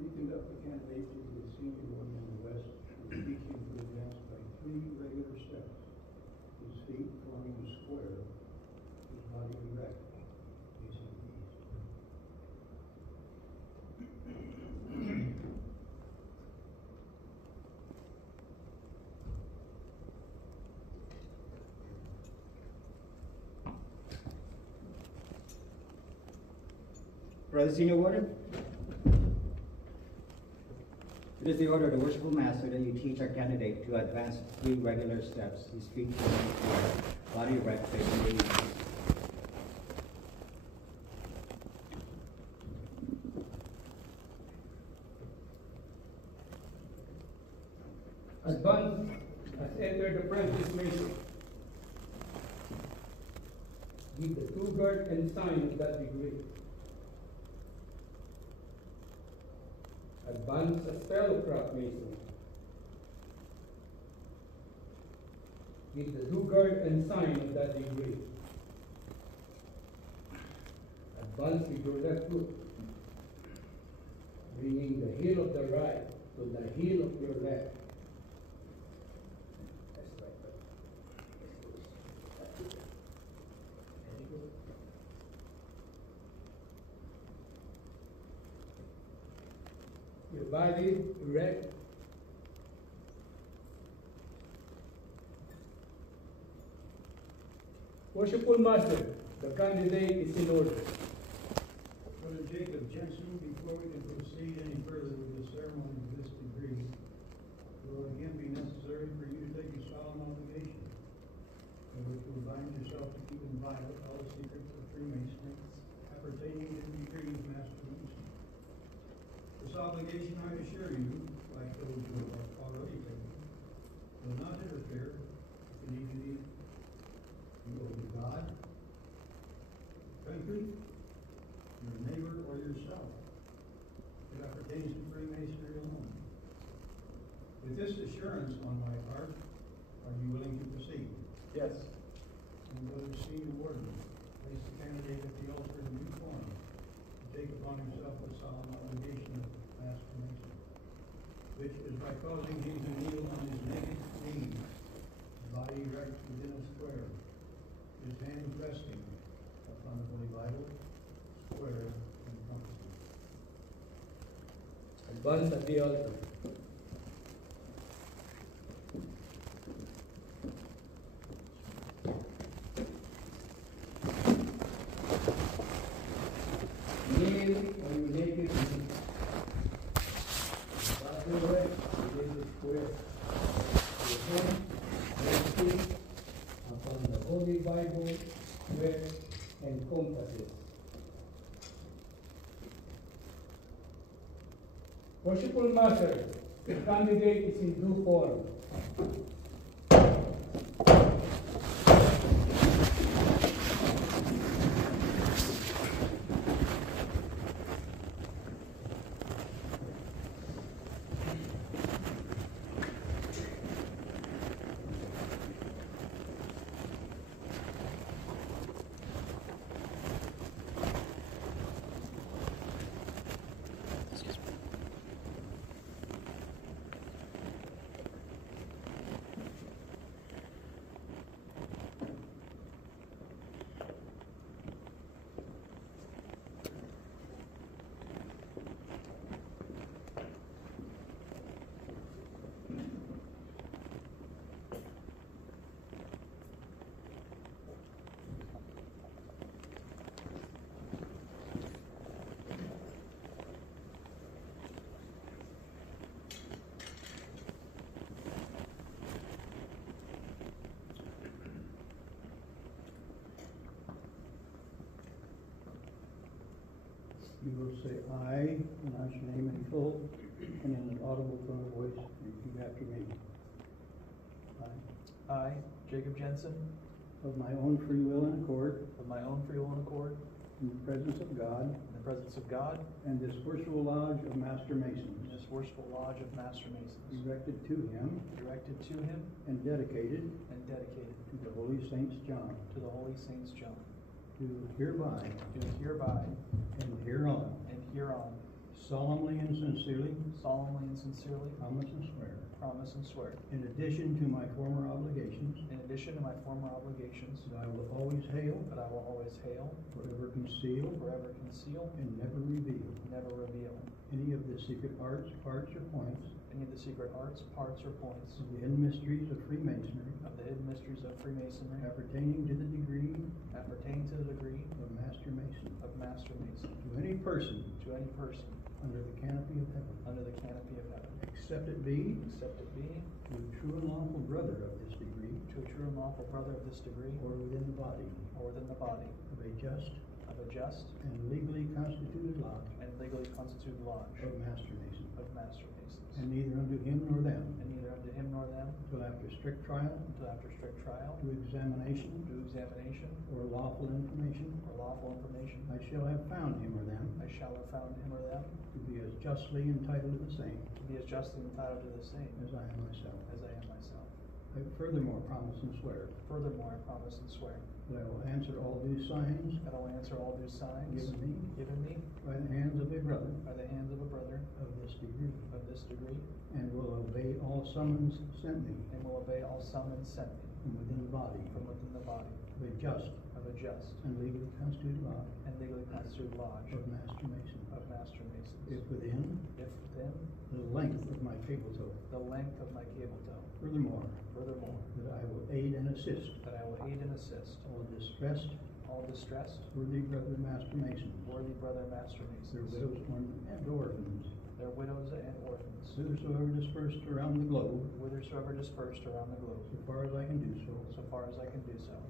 We conduct the candidate to the senior one in the West with teaching to advance by 3 regular steps. His feet forming a square, his body erect, facing east. Brother Senior Warden, it is the order of the worshipful master that you teach our candidate to advance 3 regular steps. His feet forming square, body erect, facing the east. Advance has entered the apprentice mason. Give the true guard and sign of that degree. Advance as fellow craft mason. Give the true guard and sign of that degree. Advance with your left foot, bringing the heel of the right to the heel of your left. Your body erect. Worshipful Master, the candidate is in order. Brother Jacob Jensen, before we can proceed any further with the ceremony of this degree, it will again be necessary for you to take a solemn obligation, in which you will bind yourself to keep inviolate all the secrets of Freemasonry appertaining to the degree of Master Mason. This obligation, I assure you, like those who have already taken, will not interfere with the dignity you owe to God, country, your neighbor, or yourself. It appertains to Freemasonry alone. With this assurance on my part, are you willing to proceed? Yes. And Brother Senior Warden, place the candidate at the altar in due form to take upon himself the solemn obligation of Master Mason, which is by causing him to kneel on his naked knees, his body erect within a square, his hands resting upon the Holy Bible, square and compassing. Advance at the altar. Kneel on your naked knees. Body erect within the square. Your hands resting upon the Holy Bible, square and compasses. Worshipful Master, the candidate is in due form. You will say "I," pronounce your name in full, and in an audible tone of voice, repeat after me. I, Jacob Jensen, Of my own free will and accord, of my own free will and accord, in the presence of God, in the presence of God, and this worshipful lodge of Master Masons, in this worshipful lodge of Master Masons, erected to him directed to him and dedicated and dedicated to the Holy Saints John, to the Holy Saints John, do hereby do hereby and hereon and hereon solemnly and sincerely promise and swear, in addition to my former obligations, that I will always hail, forever conceal, and never reveal any of the secret arts, parts, or points of the hidden mysteries of Freemasonry appertaining to the degree of Master Mason to any person under the canopy of heaven, except it be to a true and lawful brother of this degree, or within the body of a just and legally constituted lodge of Master Masons, and neither unto him nor them, till after strict trial, to examination, or lawful information, I shall have found him or them to be as justly entitled to the same as I am myself. I furthermore promise and swear that I will answer all due signs given me by the hands of a brother of this degree, and will obey all summons sent me from within the body of a just and legally constituted lodge of Master Masons, if within the length of my cable toe. Furthermore, that I will aid and assist all distressed worthy brother Master Masons, their widows and orphans, whithersoever dispersed around the globe, so far as I can do so,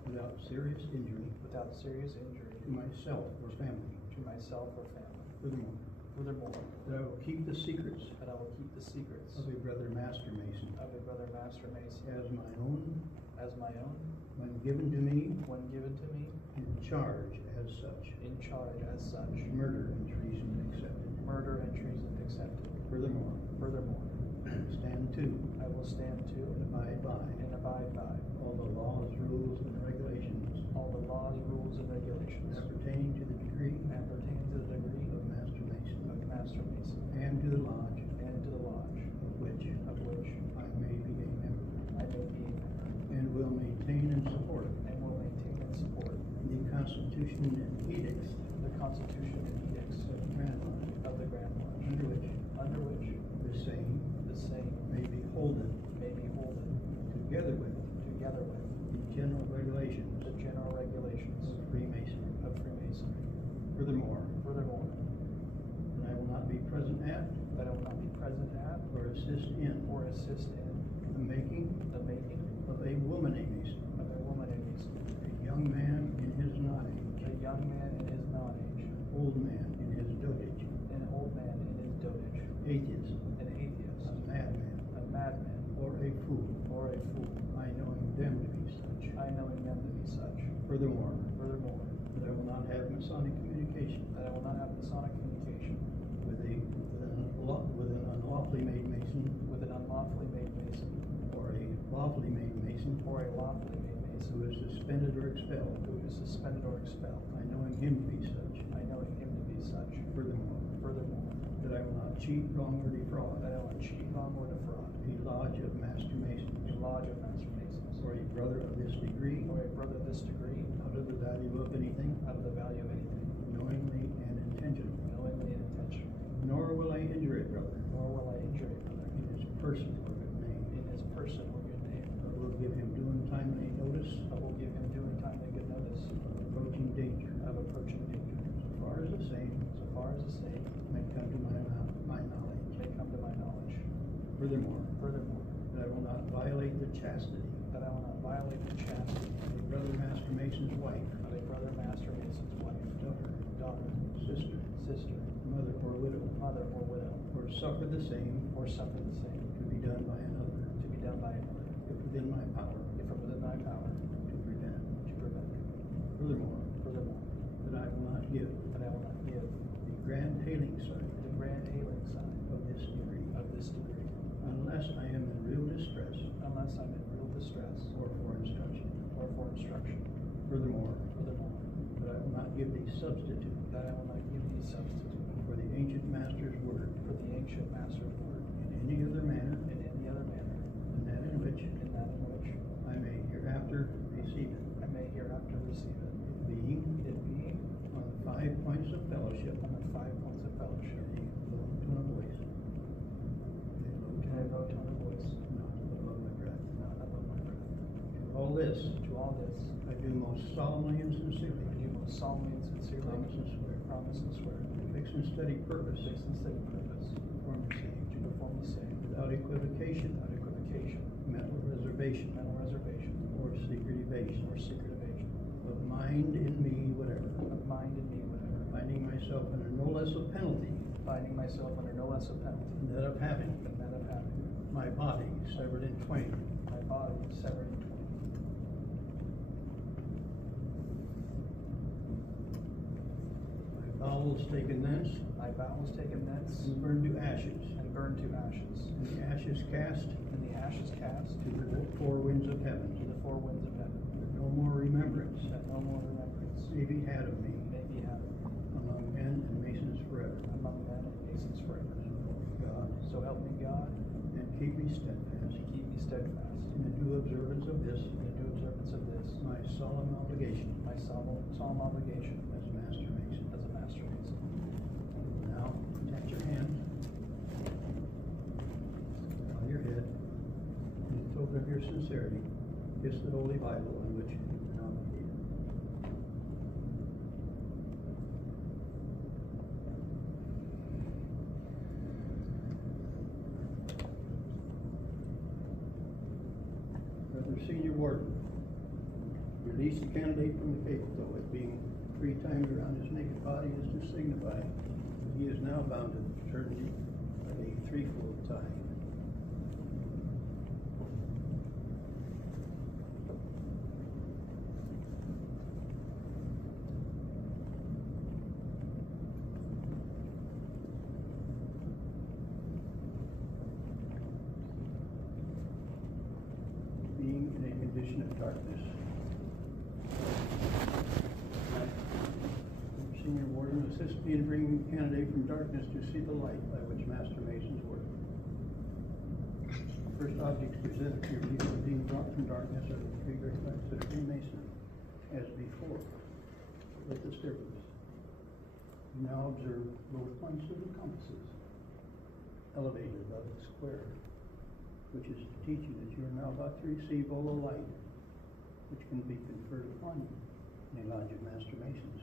without serious injury to myself or family. Furthermore, that I will keep the secrets of a brother Master Mason as my own, when given to me in charge as such, murder and treason accepted. Furthermore, I will stand to and abide by all the laws, rules, and regulations appertaining to the degree of Master Mason, and to the lodge of which I may be a member, and will maintain and support the Constitution and edicts of the Grand Lodge, under which the same may be holden together with the general regulations of Freemasonry. Furthermore, that I will not be present at or assist in the making of a woman Mason, a young man in his nonage, old man in his dotage, atheist, a madman, or a fool, I knowing them to be such. Furthermore, that I will not have Masonic communication with an unlawfully made Mason, or a lawfully made Mason, who is suspended or expelled, I knowing him to be such. Furthermore, that I will not cheat, wrong, or defraud a lodge of Master Masons, or a brother of this degree, out of the value of anything, knowingly and intentionally. Nor will I injure a brother in his person or good name. I will give him due and timely notice of approaching danger, so far as the same may come to my knowledge. Furthermore, that I will not violate the chastity of a brother Master Mason's wife, daughter, sister, mother, or widow, or suffer the same to be done by another, if within my power, to prevent. Furthermore, that I will not give the grand hailing sign of this degree, unless I am in real distress or for instruction. Furthermore, that I will not give the substitute for the ancient master's word for the ancient master's word in any other manner in any other manner than that in which I I may hereafter receive it, may hereafter receive it, being it being on the 5 points of fellowship, on the 5 points of fellowship, a low tone of voice, in a low tone of voice, not above my breath. not above my breath. To all this, To all this, I do most solemnly and sincerely I do most solemnly and sincerely promise and swear, with fixed and steady purpose, fixed and steady purpose, perform the same, to perform the same, without equivocation, without equivocation, mental reservation, or secret evasion, of mind in me whatever, of mind in me whatever, finding myself under no less a penalty finding myself under no less a penalty than that of having than that of having my body severed in twain, my body severed in twain. my bowels taken thence My bowels taken thence and burned to ashes, and burned to ashes, and the ashes cast and the ashes cast to the 4 winds of heaven, to the 4 winds of heaven, that no more remembrance that no more remembrance may be had of me may be had among men and masons forever. among men and masons forever. God, So help me God, and keep me steadfast and keep me steadfast in the due observance of this, in the due observance of this, my solemn obligation my solemn obligation as a master mason. as a master mason. Now, attach your hand on your head, and in token of your sincerity, kiss the Holy Bible on which you have been obligated. Brother Senior Warden, release the candidate from the faith, though it being 3 times around his naked body is to signify that he is now bound to fraternity by a 3-fold tie. Being in a condition of darkness. Senior Warden, assist me in bringing the candidate from darkness to see the light by which Master Masons work. The first objects presented to your view of being brought from darkness are the 3 great lights that are Freemason, as before. With this difference. You now observe both points of the compasses, elevated above the square, which is to teach you that you are now about to receive all the light which can be conferred upon you in a lodge of Master Masons.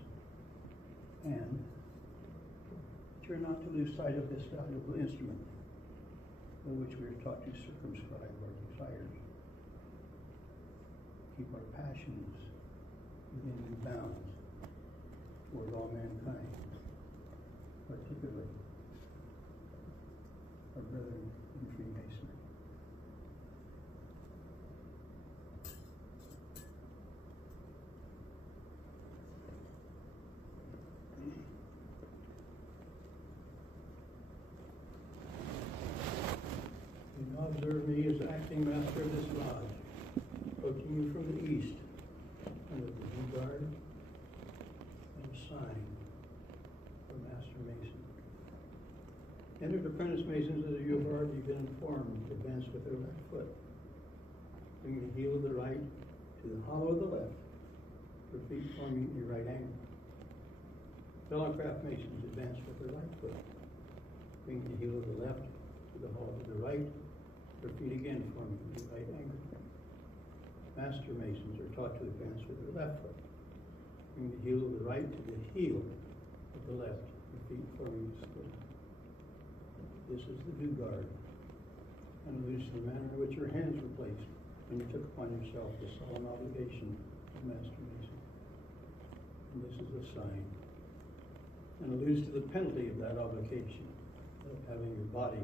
And that you are not to lose sight of this valuable instrument, by which we are taught to circumscribe our desires, keep our passions within due bounds toward all mankind, particularly our brethren in Freemasonry. You now observe me as acting master of this lodge, approaching you from the east, under the due guard and a sign for Master Mason. Entered apprentice masons, as you have already been informed, advance with their left foot. Bring the heel of the right to the hollow of the left, your feet forming a right angle. Fellowcraft masons advance with their right foot. Bring the heel of the left to the hollow of the right, your feet again forming a right angle. Master masons are taught to advance with their left foot. Bring the heel of the right to the heel of the left, your feet forming a split. This is the due guard, and alludes to the manner in which your hands were placed when you took upon yourself the solemn obligation of Master Mason. And this is a sign, and alludes to the penalty of that obligation, of having your body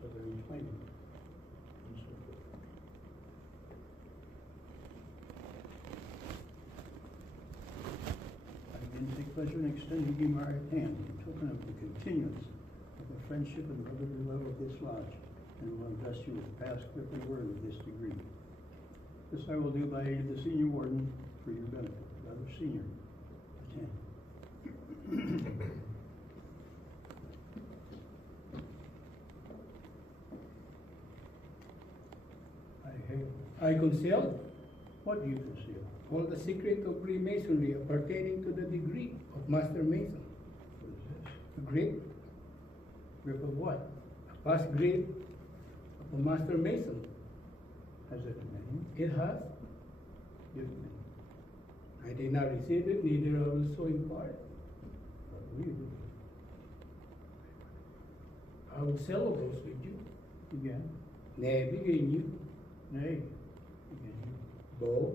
severed in twain, and so forth. I begin to take pleasure in extending you my right hand in token of the continuance of the friendship and brotherly love of this lodge, and will invest you with the past grip and word of this degree. This I will do by aid of the Senior Warden for your benefit. Brother Senior, attend. I conceal What do you conceal? all the secret of Freemasonry pertaining to the degree of Master Mason. What is this? A grip, Grip of what? a past grip of a Master Mason. Has it a name? It has. Give it me. I did not receive it, neither I will so impart. But read it. I will settle those with you. Again. Nay, begin you. Nay. Again. Bo,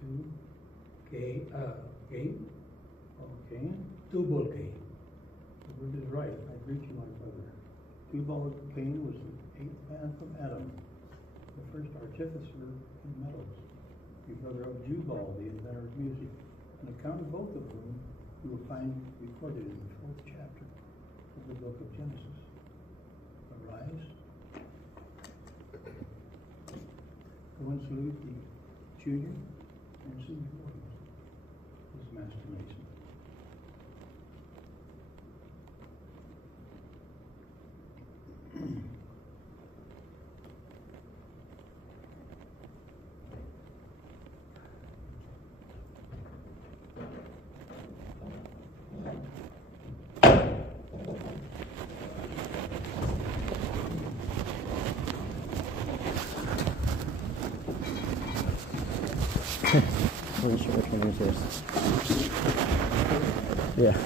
Two. K, Cain, Okay. Tubal Cain. The word is right. I greet you, my brother. Tubal Cain was the eighth man from Adam, the first artificer in metals. Your brother of Jubal, the inventor of music. An account of both of whom you will find recorded in the 4th chapter of the book of Genesis. Arise. Go and salute the junior and senior warriors. This is Master Mason. Pretty sure which one is yours. Yeah.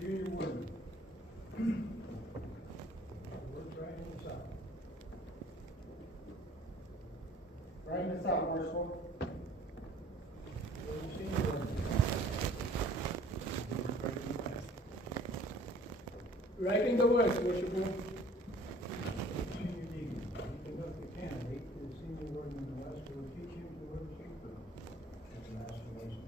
Junior word. Word's writing this out. Writing this out, Worshipful. Where's the senior word? Writing the words, Worshipful. Senior deacon. You conduct the candidate to the senior warden in the West who will teach him the word of truth. That's the Master Mason.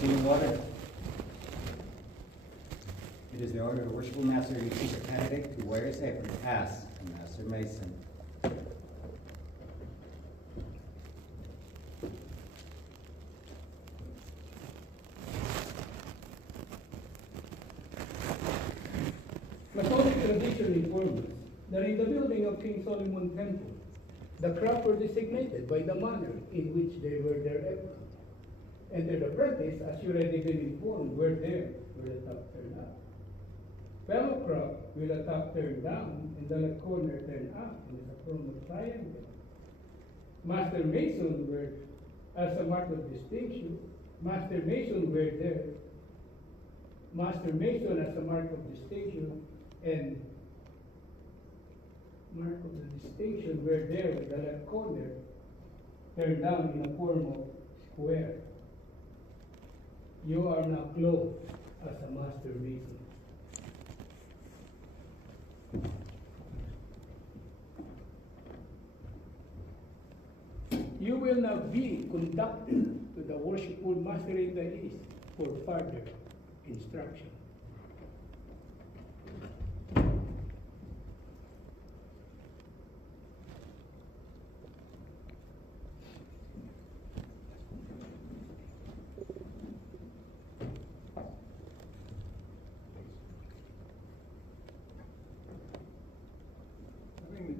Senior warden. It is the order of the worshipful master to teach a candidate to wear his apron as a Master Mason. Masonic tradition informs us that in the building of King Solomon Temple, the crowd were designated by the manner in which they wear their apron. And their apprentice, as you already been informed, were there with the top turned up. Fellow crowd with the top turned down and the left corner turned up in the form of triangle. Master Mason were as a mark of distinction. Master Mason were there. Master Mason as a mark of distinction and mark of the distinction were there with the left corner turned down in a form of square. You are now clothed as a Master Mason. You will now be conducted to the worshipful master in the east for further instruction.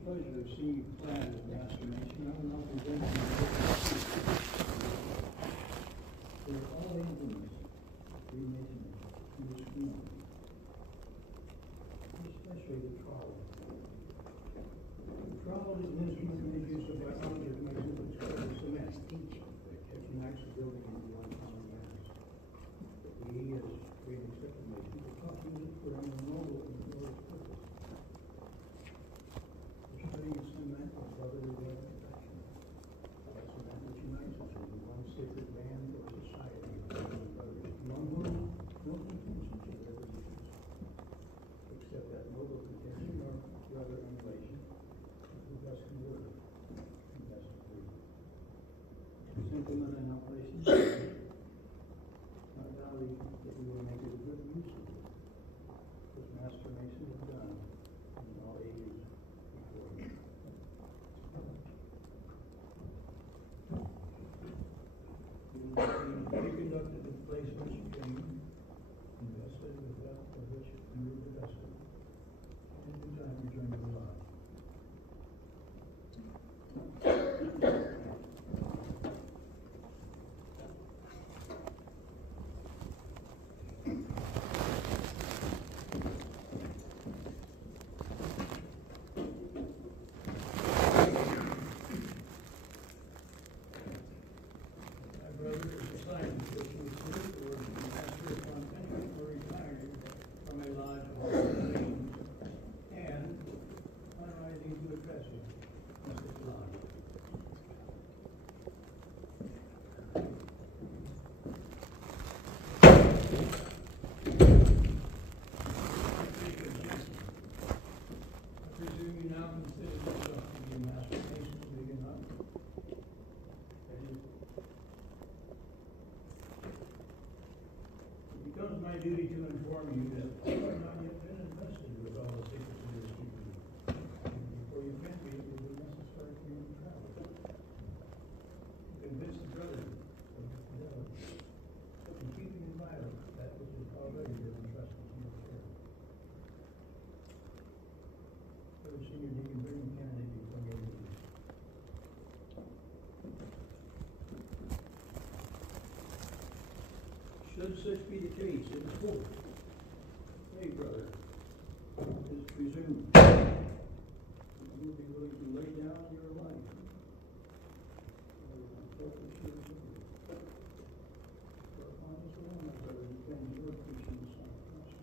pleasure of seeing you clad as master mason. I will now present you with all England's Freemasonry in this form, especially the trowel. The trowel is an instrument made use of by object masons which covers cement, which unites the building into one common mass. We, as great accepted masons, will talk use it for a noble and glorious purpose. The study of cement is brotherly love and affection. That's cement which unites us into one sacred band or society of brothers, among whom no contentions are ever used, except that noble contention, or rather emulation, of who best can work and best agree. Gentlemen, I now place in my valley that we will make a good use of it, as master masons have done in all ages before me. You will be conducted in the place which you came, invested with that for which you were divested, and in time return to the life. My brother is assigned to serve or master upon pension or retiring from a lodge of organizations, and on rising to address you, Mr. Lodge. I presume you now consider yourself to be a master mason big enough. That is, it becomes my duty to inform you that you have not yet been invested with all the secrets of this keeping. Before you can be, it will be necessary for you to travel. To convince the brothers of the fidelity, in keeping inviolate that which has already been entrusted to your care. Brother Senior Deacon, bring the candidate before your meeting. Should such be the case, it is hope. Hey, brother, it is presumed that you will be willing to lay down your life for the unselfish service of you. For upon this alone, my brother, depends your preaching the Son of Christ.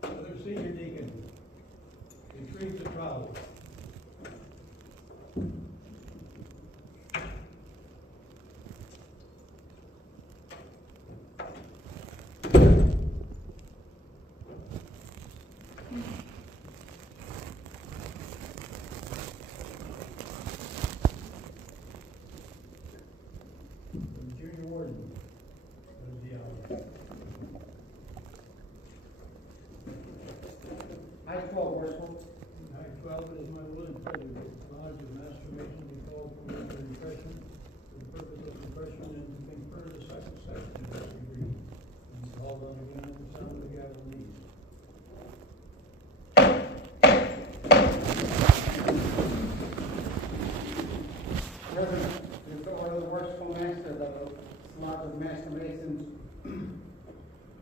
Brother Senior Deacon, retrieve the trowel. The junior warden, what is the hour? I, 12 Worcester, Night 12, it is my will and pleasure that the Lodge of Master Mason be called for regular impression for the purpose of impression and to confer the second of this degree. And called on again at the sound of the gavel leaves. Reverend, in the order of the worshipful master, the lodge of Master Masons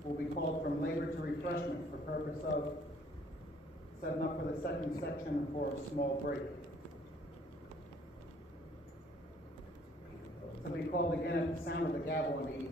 will be called from labor to refreshment for purpose of setting up for the second section for a small break. To be called again at the sound of the gavel and ease.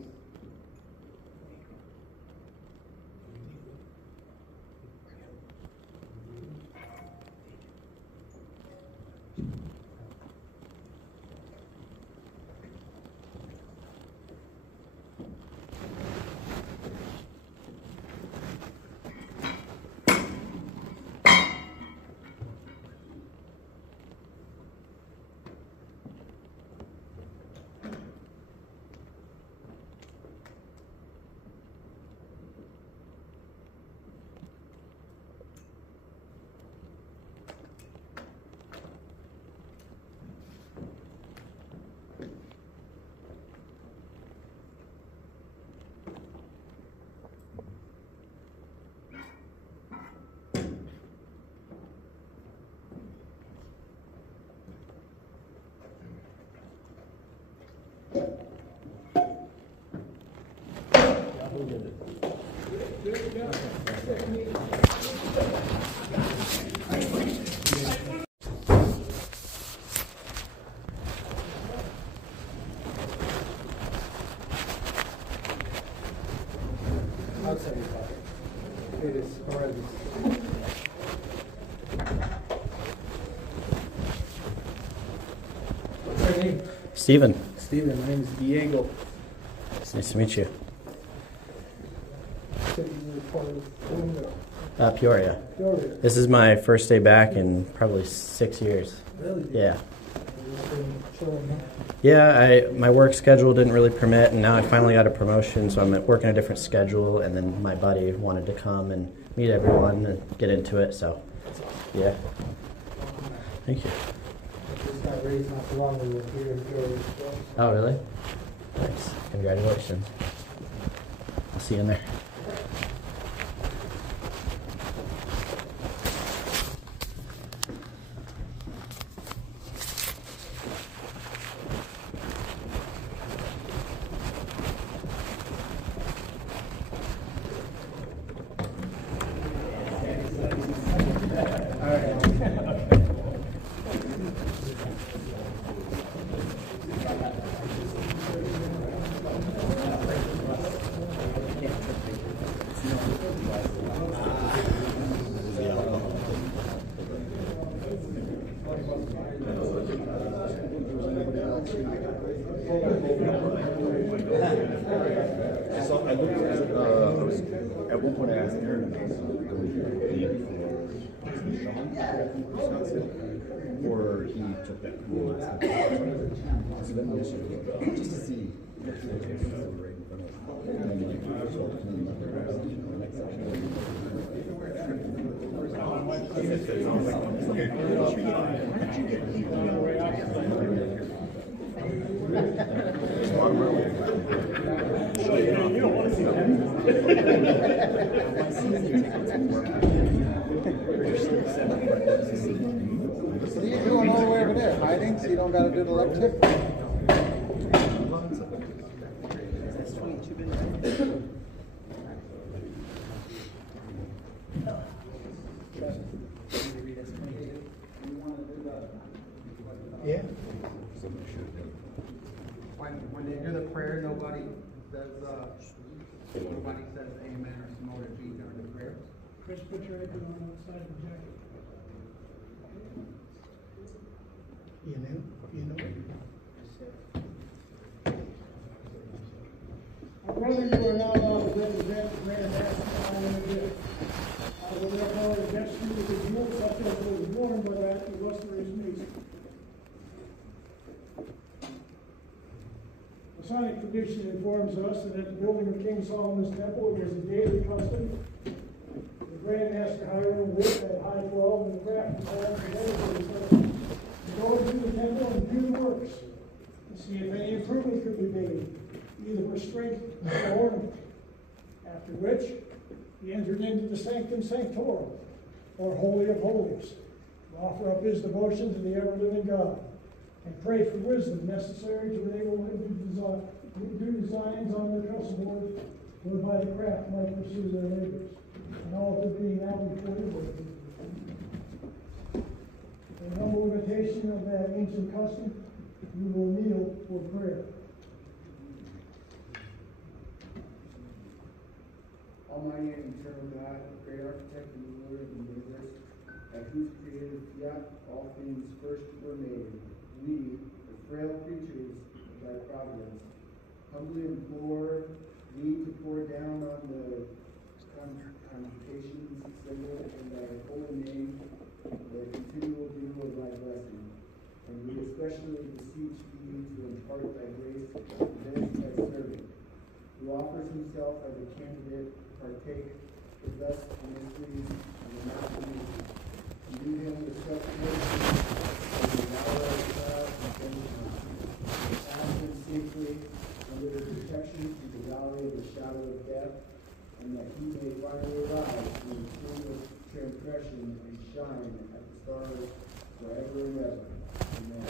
Outside the pocket. It is horrendous. What's your name? Steven, Steven, my name is Diego. it's nice to meet you. Said you were from Peoria. Florida. This is my first day back in probably 6 years. Really? Yeah. Chilling, huh? Yeah, my work schedule didn't really permit, and now I finally got a promotion, so I'm working a different schedule, and then my buddy wanted to come and meet everyone and get into it, so yeah. Thank you. Just got raised not so long ago here in Florida. Oh, really? Thanks. Congratulations. I'll see you in there. So I looked at one point I asked Aaron about or he took that cool. So then we just to see if the right in front of us. And then like so clean up the next What are you doing all the way over there? Hiding so you don't gotta do the left tip? Yeah. When they do the prayer, nobody says amen or smote or G during the prayer. Chris, put your apron on outside the jacket. You know? Brother, you are now allowed to represent the Grand Master Kyle in a gift. I will therefore address you with the guilt such as was born by that illustrious music. Masonic tradition informs us that at the building of King Solomon's temple, it was a daily custom. The Grand Master Hiram Witt at High 12 and the craft called together for the temple. To go into the temple and view the works, to see if any improvement could be made, either for strength or ornament. After which, he entered into the sanctum sanctorum, or holy of holies, to offer up his devotion to the ever-living God, and pray for wisdom necessary to enable him to do designs on the trestle board, whereby the craft might pursue their labors, and all to be now before the Lord. In humble imitation of that ancient custom, we will kneel for prayer. Almighty and eternal God, great architect and ruler of the universe, by whose creative fiat all things first were made, we, the frail creatures of thy providence, humbly implore thee to pour down on the congregation's symbol in thy holy name the continual dew of thy blessing. And we especially beseech thee to impart thy grace to this thy servant, who offers himself as a candidate to partake with us the mysteries of the Imagination, and do him with such mercy as the hour of trial and punishment. Pass him safely under the protection through the valley of the shadow of death, and that he may finally rise from the tomb of transgression and shine at the stars forever and ever. Amen.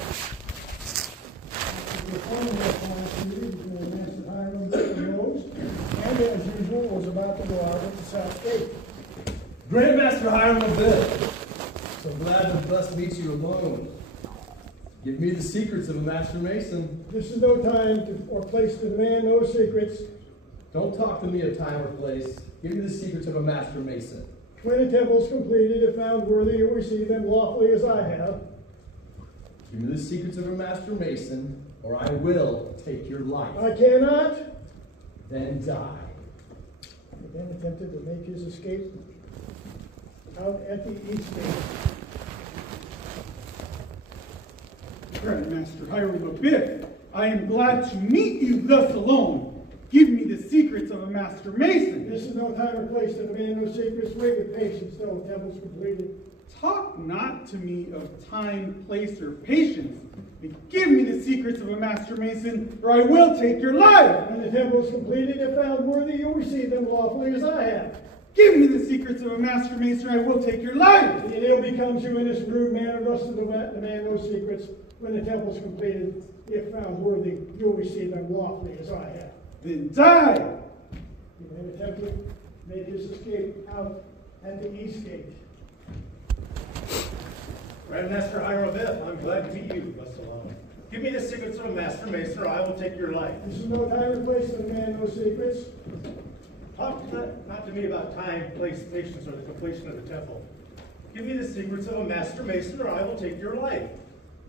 The formal class meeting between Master Hiram and Rose, and as usual, bull was about to go out at the south gate. Grandmaster Hiram Abiff. So glad to thus meet you alone. Give me the secrets of a master mason. This is no time or place to demand no secrets. Don't talk to me of time or place. Give me the secrets of a master mason. When a temple is completed, if found worthy, you'll receive them lawfully as I have. Give me the secrets of a master mason, or I will take your life. I cannot. Then die. He then attempted to make his escape out at the east gate. Grandmaster Hiram Abiff, I am glad to meet you thus alone. Give me the secrets of a master mason. This is no time or place to demand no secrets. Wait with patience till the temple's completed. Talk not to me of time, place, or patience, but give me the secrets of a master mason, or I will take your life. When the temple is completed, if found worthy, you'll receive them lawfully as I have. Give me the secrets of a master mason, or I will take your life. The ill becomes you in this rude manner, thus to demand no secrets. When the temple is completed, if found worthy, you'll receive them lawfully as I have. Then die. He then attempted to make his escape out at the east gate. Grandmaster Hiram Abiff, I'm glad to meet you thus alone. Give me the secrets of a master mason, or I will take your life. This is no time or place to demand no secrets. Talk not to me about time, place, patience, or the completion of the temple. Give me the secrets of a master mason, or I will take your life.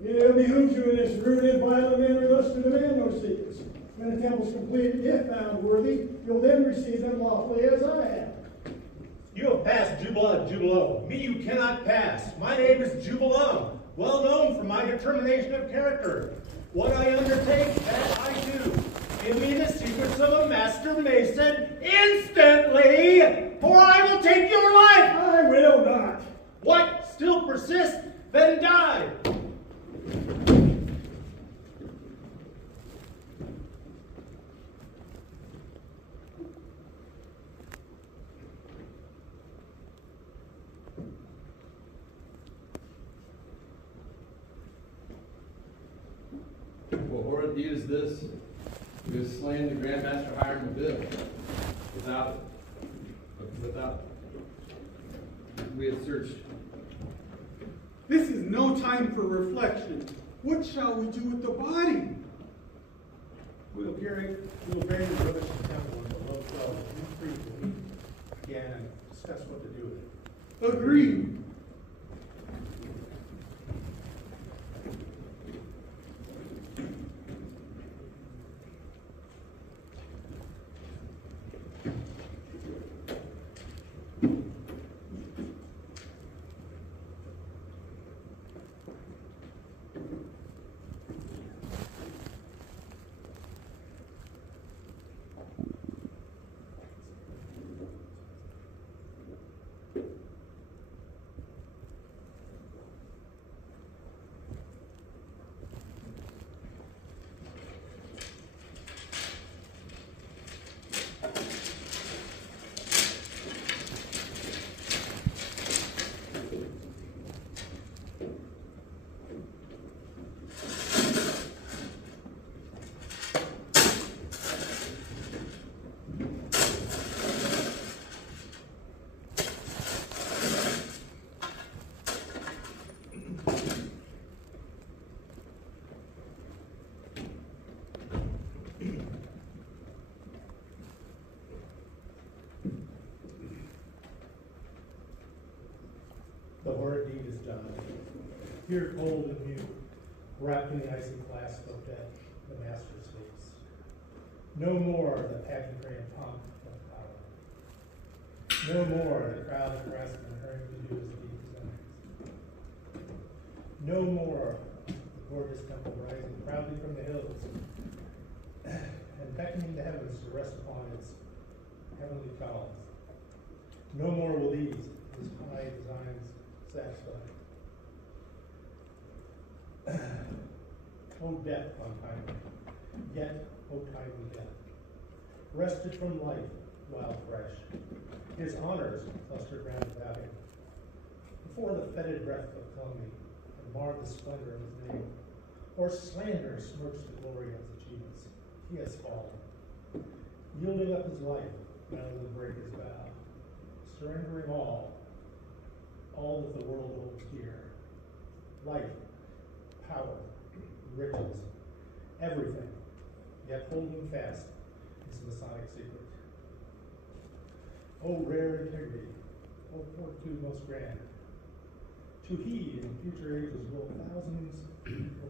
It behooves you in this rude and violent manner thus to demand no secrets. When the temple is completed, if found worthy, you'll then receive them lawfully as I have. You have passed Jubala Jubalo. Me you cannot pass. My name is Jubalum, well known for my determination of character. What I undertake, that I do. Give me the secrets of a master mason instantly, or I will take your life. I will not. What? Still persist? Then die. What horrid deed is this? We have slain the Grandmaster Hiram Abiff. We have searched. This is no time for reflection. What shall we do with the body? We will bury the rubbish in the temple in the low flow. You free to meet again and discuss what to do with it. Agreed. The horrid deed is done. Here, cold and mute, wrapped in the icy clasp of death, the master sleeps. No more the pageantry and pomp of power. No more the crowd that rests and hurrying to do his deeds and no more the gorgeous temple rising proudly from the hills and beckoning the heavens to rest upon its heavenly columns. No more will these, his high designs, satisfy. O death untimely, yet O timely death, wrested from life while fresh, his honors clustered round about him. Before the fetid breath of calumny and marred the splendor of his name, or slander smirched the glory of his achievements, he has fallen, yielding up his life Now to break his vow, surrendering all that the world holds dear, life, power, riches, everything, yet holding fast his Masonic secret. O rare integrity, O fortitude most grand, to heed in future ages will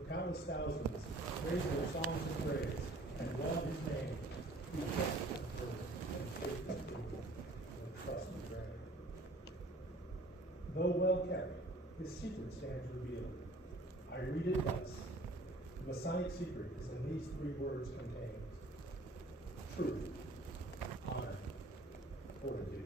countless thousands raise their songs of praise, and laud his name, be just and firm, and faithful and trust and pray. Though well kept, his secret stands revealed. I read it thus. The Masonic secret is in these 3 words contained: truth, honor, fortitude.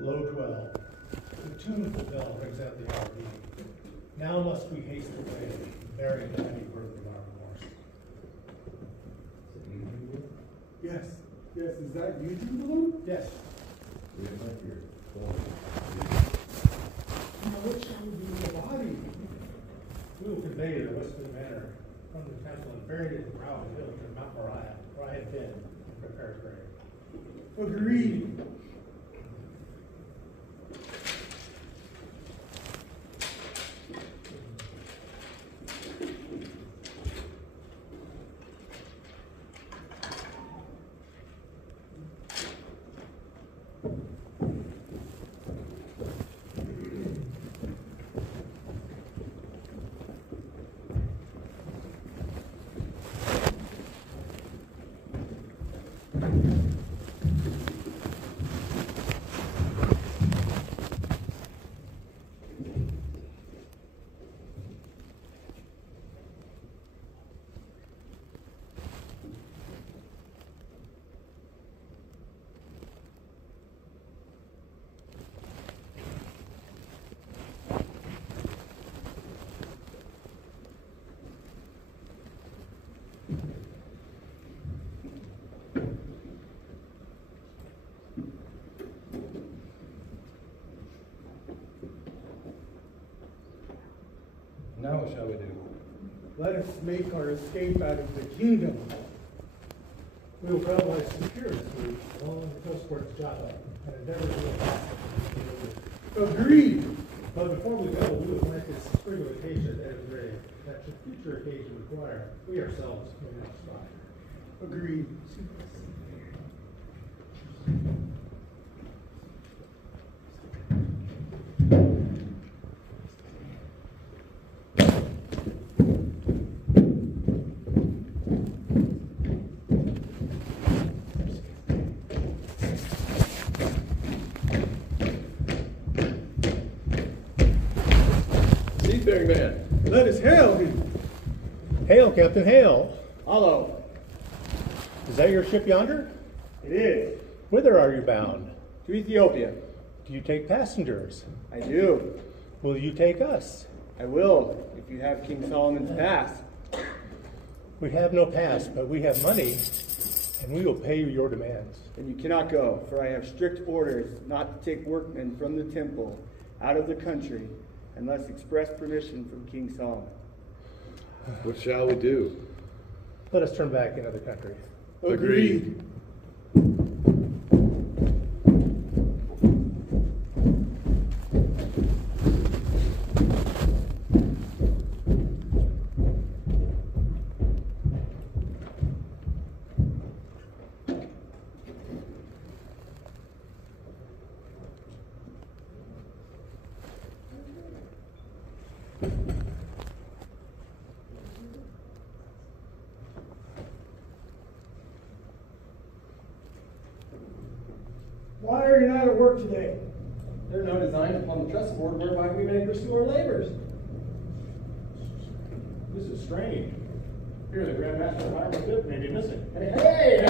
Low 12. The tuneful bell rings out the hour beat. Now must we haste away, bearing the heavy burden of our remorse. Yes, yes, is that you, Jubilee? Yes. Now what shall we do with the body? We will convey it to Western Manor from the temple and bury it in the brow of the hill to Mount Moriah, where I have been and prepared grave. Agreed. Now what shall we do? Let us make our escape out of the kingdom. We will travel by circuitous route along the coast towards Java and endeavor to Agreed. But before we go, we will plant this sprig of acacia at his grave, that should future occasion require, we ourselves may not spy. Agreed. Seafaring man. Let us hail him. Hail, Captain, hail! Hello. Is that your ship yonder? It is. Whither are you bound? To Ethiopia. Do you take passengers? I do. Will you take us? I will, if you have King Solomon's pass. We have no pass, but we have money, and we will pay you your demands. Then you cannot go, for I have strict orders not to take workmen from the temple out of the country unless express permission from King Solomon. What shall we do? Let us turn back into the country. Agreed. Why are you not at work today? There are no designs upon the trust board whereby we may pursue our labors. This is strange. Here, the Grand Master of Hiram Abiff may be missing. Hey!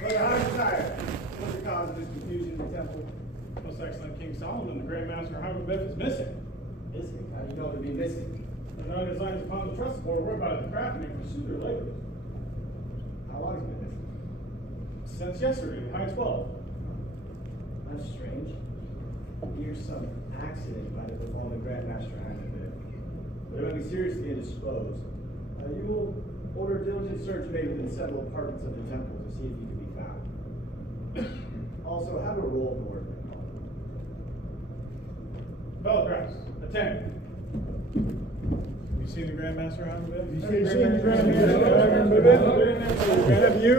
Brother Hiram Tyre, what's the cause of this confusion in the temple? Most excellent King Solomon, the Grand Master Hiram Abiff is missing. Missing? How do you know to be missing? The nine designs upon the trust board whereby the craftsmen pursue their labors. How long has he been missing? Since yesterday, high 12. That's strange. Here's some accident might have befallen the Grand Master Hiram Abiff. But it might be seriously indisposed. You will order a diligent search made within several apartments of the temple to see if he can be found. Also, have a roll of order. Fellow crafts, attend. You seen the Grand Master Hiram Abiff? Have you seen the Grand Master Hiram Abiff? Have you?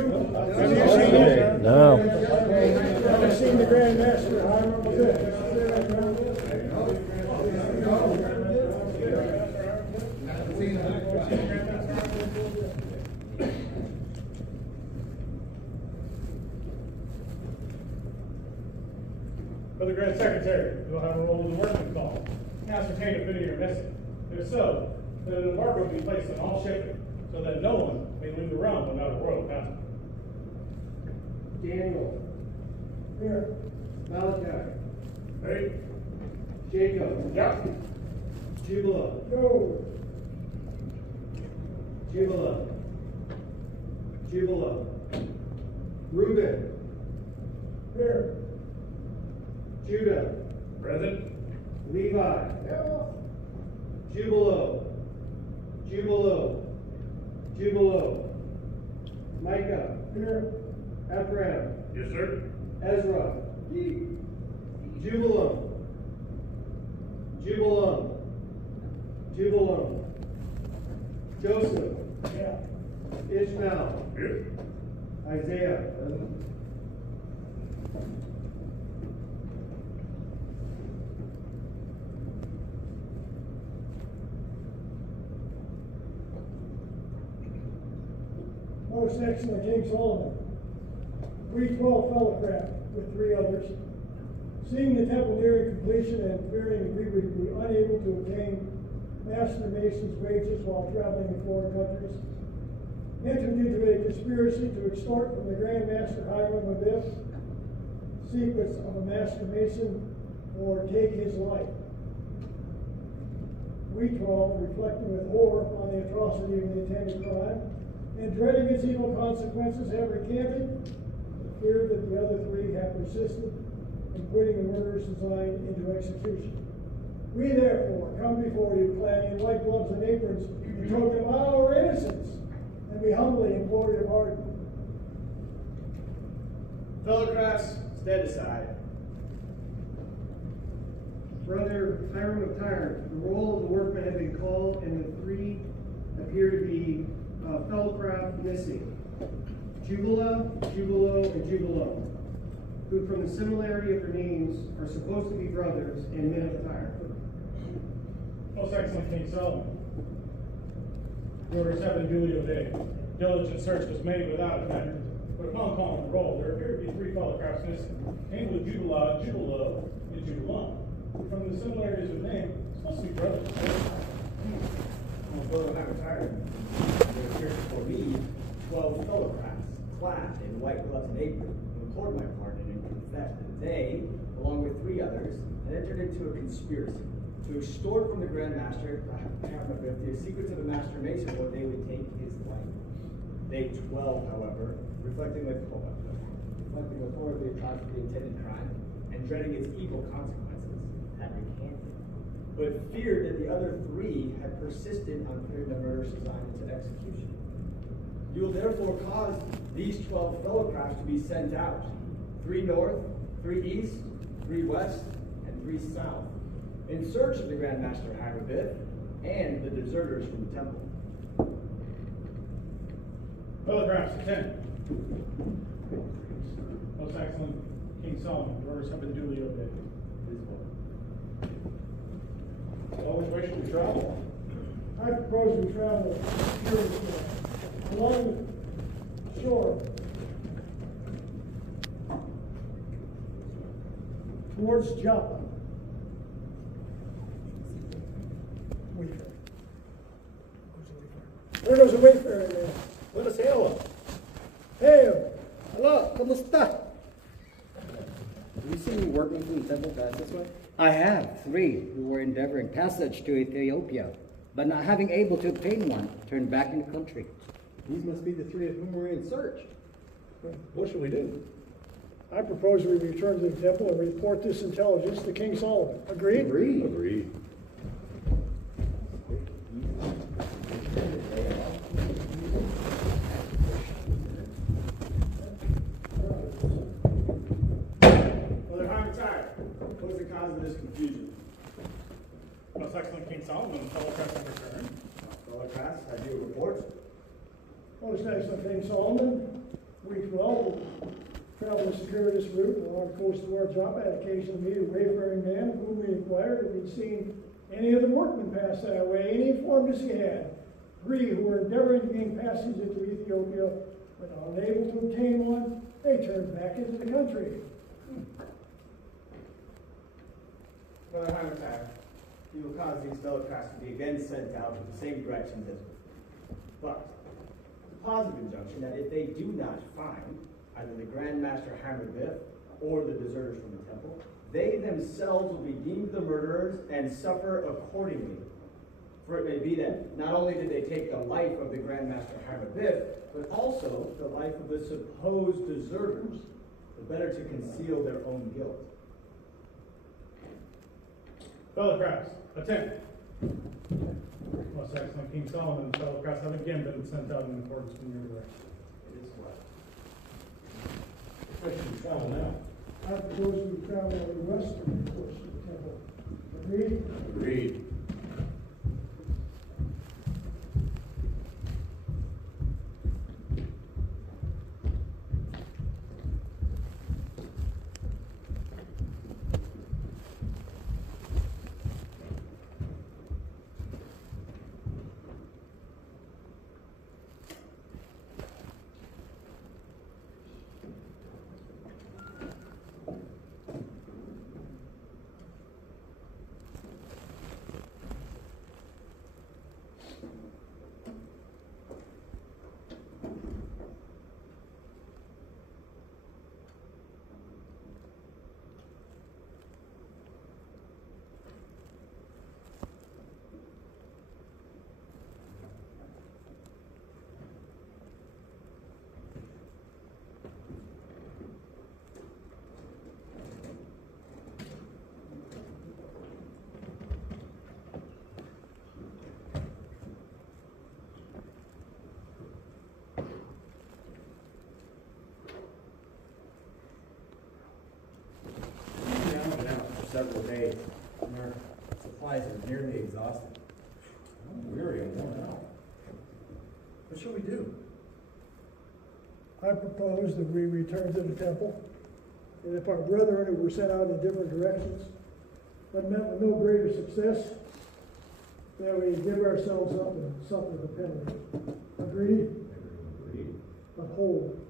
Have you seen it? No. Have you seen the Grand Master Hiram Abiff? For the Grand Secretary, you'll have a roll of the workman call. Ascertain if any are missing. If so, then an embargo will be placed on all shipping, so that no one may leave the realm without a royal passport. Daniel, Here. Malachi, Ready? Jacob, Yeah. Jubala, Go. Jubala, Jubala, Reuben, Here. Judah, Present. Levi, Yeah. Jubalo, Jubalo, Jubalo, Micah, Here. Ephraim, Yes, sir. Ezra, Jubilam, Jubilam, Jubilam, Joseph, Yeah. Ishmael, Here. Isaiah, Most excellent King Solomon. We 12 fellowcraft with 3 others. Seeing the temple nearing completion and fearing we would be unable to obtain master masons' wages while traveling in foreign countries, entered into a conspiracy to extort from the Grand Master Hiram Abiff secrets of a master mason or take his life. We 12, reflecting with horror on the atrocity of the intended crime, and dreading its evil consequences, have recanted, but feared that the other 3 have persisted in putting the murderous design into execution. We therefore come before you clad in white gloves and aprons in token of our innocence, and we humbly implore your pardon. fellow crafts, stand aside. Brother Hiram of Tyre, the roll of the workmen have been called, and the 3 appear to be fellowcraft missing. Jubala, Jubalo, and Jubalo, who from the similarity of their names are supposed to be brothers and men of Tyre. Most excellent King Solomon. The orders have been duly obeyed. Diligent search was made without offender, but upon calling the roll, there appear to be 3 fellow crafts missing, named with Jubala, Jubalo, and Jubalam. From the similarities of name, supposed to be brothers. Brother Hiram Tyre, there appears before me 12 fellow crafts, clad in white gloves and aprons, who implored my pardon and confessed that they, along with 3 others, had entered into a conspiracy to extort from the Grand Master Hiram Abiff the secrets of a master mason, or they would take his life. They 12, however, reflecting with horror of the atrocity of the intended crime and dreading its evil consequences, had recanted, but feared that the other 3 had persisted on putting the murderous design into execution. You will therefore cause these 12 fellow crafts to be sent out, 3 north, 3 east, 3 west, and 3 south, in search of the Grand Master Hiram Abiff and the deserters from the temple. Fellow crafts, attend. Most excellent King Solomon, the orders have been duly obeyed. Well, which way should we travel? I propose we travel along the shore towards Joppa. Wayfarer. Where goes the Wayfarer man? Let us hail him. Hail! Hello, ¿cómo está? Have you seen any workmen from the temple pass this way? I have 3 who were endeavoring passage to Ethiopia, but not having able to obtain one, turned back into the country. These must be the 3 of whom we're in search. What shall we do? I propose we return to the temple and report this intelligence to King Solomon. Agreed? Agreed. Brother Harmon, what's the cause of this confusion? Most excellent King Solomon, fellow press in return. Fellow class, have you a report? Most excellent King Solomon, we 12 travel the circuitous route along the coast of our job. I had occasion to meet a wayfaring man of whom we inquired if he'd seen any of the workmen pass that way. And he informed us he had. 3 who were endeavoring to gain passage into Ethiopia, but unable to obtain one, they turned back into the country. Brother Harmon, you will cause these fellow class to be again sent out in the same directions as before. But the positive injunction that if they do not find either the Grand Master Hammerbiff or the deserters from the temple, they themselves will be deemed the murderers and suffer accordingly. For it may be that not only did they take the life of the Grand Master Hammerbiff, but also the life of the supposed deserters, the better to conceal their own guilt. Fellow crafts, attend. Most excellent King Solomon and fellow crafts have again been sent out in accordance with your direction. It is well. Where should we travel now? I propose we travel on the western course of the temple. Agreed? Agreed. Several days, and our supplies are nearly exhausted. I'm weary and worn out. What shall we do? I propose that we return to the temple, and if our brethren who were sent out in different directions, but met with no greater success, that we give ourselves up and suffer the penalty. Agreed? Agreed. But hold.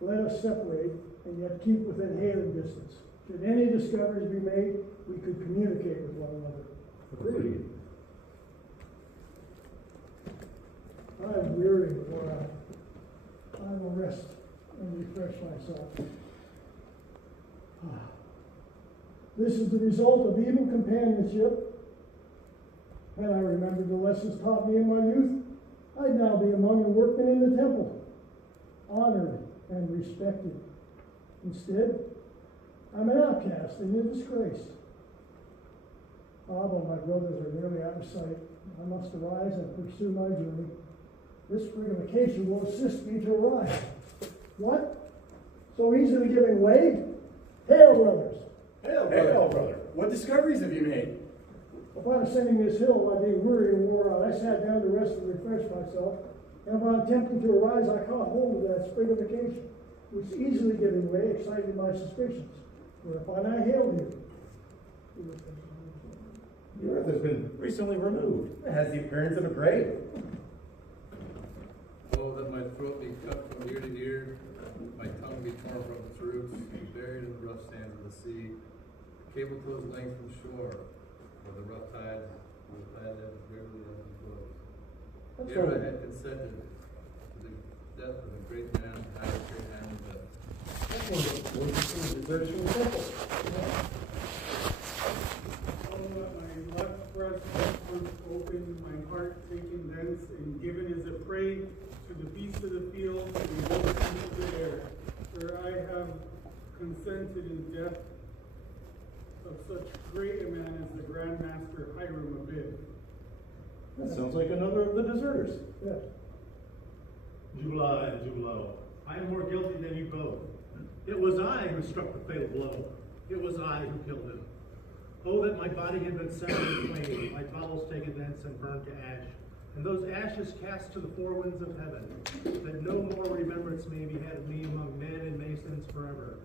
Let us separate and yet keep within hailing distance. Should any discoveries be made, we could communicate with one another. Agreed. I am weary and worn out. I will rest and refresh myself. This is the result of evil companionship. Had I remembered the lessons taught me in my youth, I'd now be among the workmen in the temple, honored and respected. Instead, I'm an outcast and in disgrace. But my brothers are nearly out of sight. I must arise and pursue my journey. This occasion will assist me to arrive. What? So easily giving way? Hail, brothers! Hail, brother. Hail, brother. What discoveries have you made? Upon ascending this hill, while being weary and wore out, I sat down to rest and refresh myself. And upon attempting to arise, I caught hold of that spring of occasion, which easily giving way excited my suspicions. Whereupon I hailed you. The earth has been recently removed. It has the appearance of a grave. Oh, that my throat be cut from ear to ear, my tongue be torn from its roots, buried in the rough sands of the sea, cable toes length from shore, where the rough tides will tie them regularly on the clothes. That's Here I all. had consented to the death of a great man, American and That's one of the words from the temple. My left breast open, my heart taken thence, and given as a prey to the beasts of the field, and the vultures of the air. For I have consented in death of such great a man as the Grand Master Hiram Abib. That sounds like another of the deserters. Yeah. July and Jubilo, I am more guilty than you both. It was I who struck the fatal blow. It was I who killed him. Oh, that my body had been severed in twain, my bowels taken thence and burned to ash, and those ashes cast to the four winds of heaven, that no more remembrance may be had of me among men and masons forever.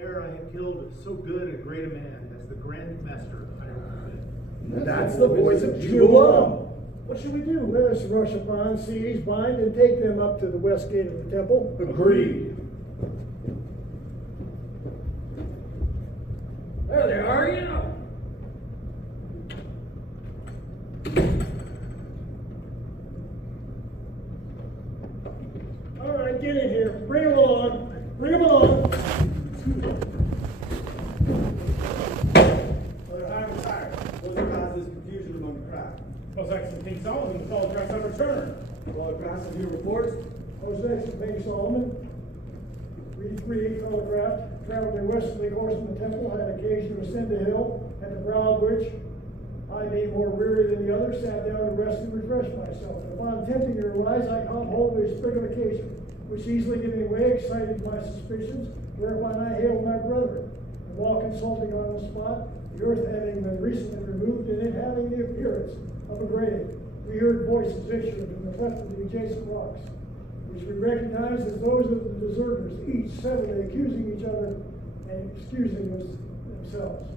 Ere I had killed so good and great a man as the Grand Master Hiram. That's the voice of Jubilam. What should we do? Let us rush upon, seize, bind, and take them up to the west gate of the temple. Agreed. There they are, you know. All right, get in here. Bring them along. Bring them along. Brother Hiram tired. What causes confusion among the crowd? Most excellent King Solomon, the fall grass have returned. Brother Cross of your reports? Most excellent King Solomon, we three telegraphed, traveled a westerly course from the temple, had occasion to ascend a hill, at the brow of which I, being more weary than the others, sat down to rest and refresh myself. And upon attempting to rise, I caught hold of a sprig of acacia, which easily giving way, excited my suspicions, whereupon I hailed my brethren. And while consulting on the spot, the earth having been recently removed, and it having the appearance of a grave, we heard voices issuing from the cleft of the adjacent rocks, which we recognized as those of the deserters, each severally accusing each other and excusing themselves.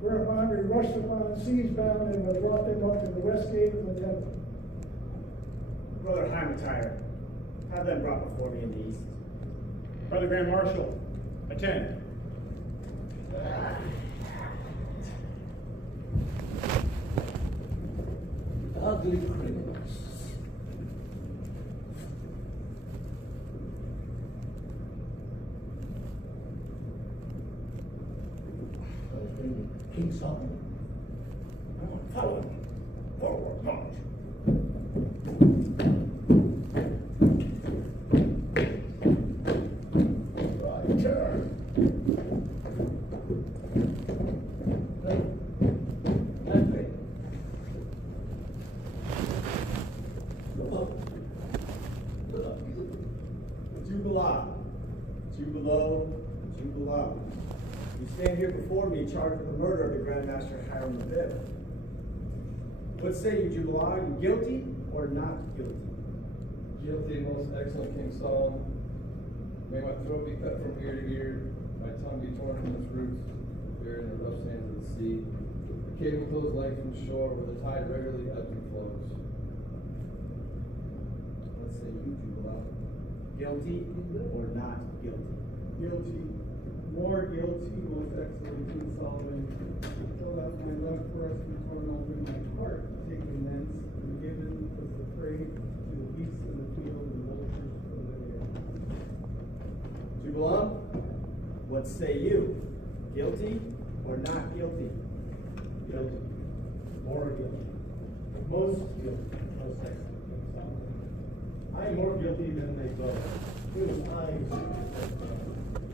Whereupon we rushed upon, seized, bound, and brought them up to the west gate of the temple. Brother Hiram tired. Have them brought before me in the east. Brother Grand Marshal, attend. Ugly criminals. King Solomon. Follow me. Forward, march. Right turn. That way. Jubilah. You stand here before me charged with the murder of the Grand Master Hiram Abib. What say you, Jubilah? Are you guilty or not guilty? Guilty, most excellent King Solomon. May my throat be cut from ear to ear, my tongue be torn from its roots, buried in the rough sands of the sea. The cable flows length from shore, where the tide regularly ebbs and flows. What say you, Jubilah? Guilty or not guilty? Guilty, more guilty, most excellent King Solomon, so that my left breast be torn open, my heart taken thence, and given as the prey to the beasts of the field and the vultures of the air. Jubilah, what say you? Guilty or not guilty? Guilty. More guilty. Most guilty. Most excellent King Solomon. I am more guilty than they both. It was I who said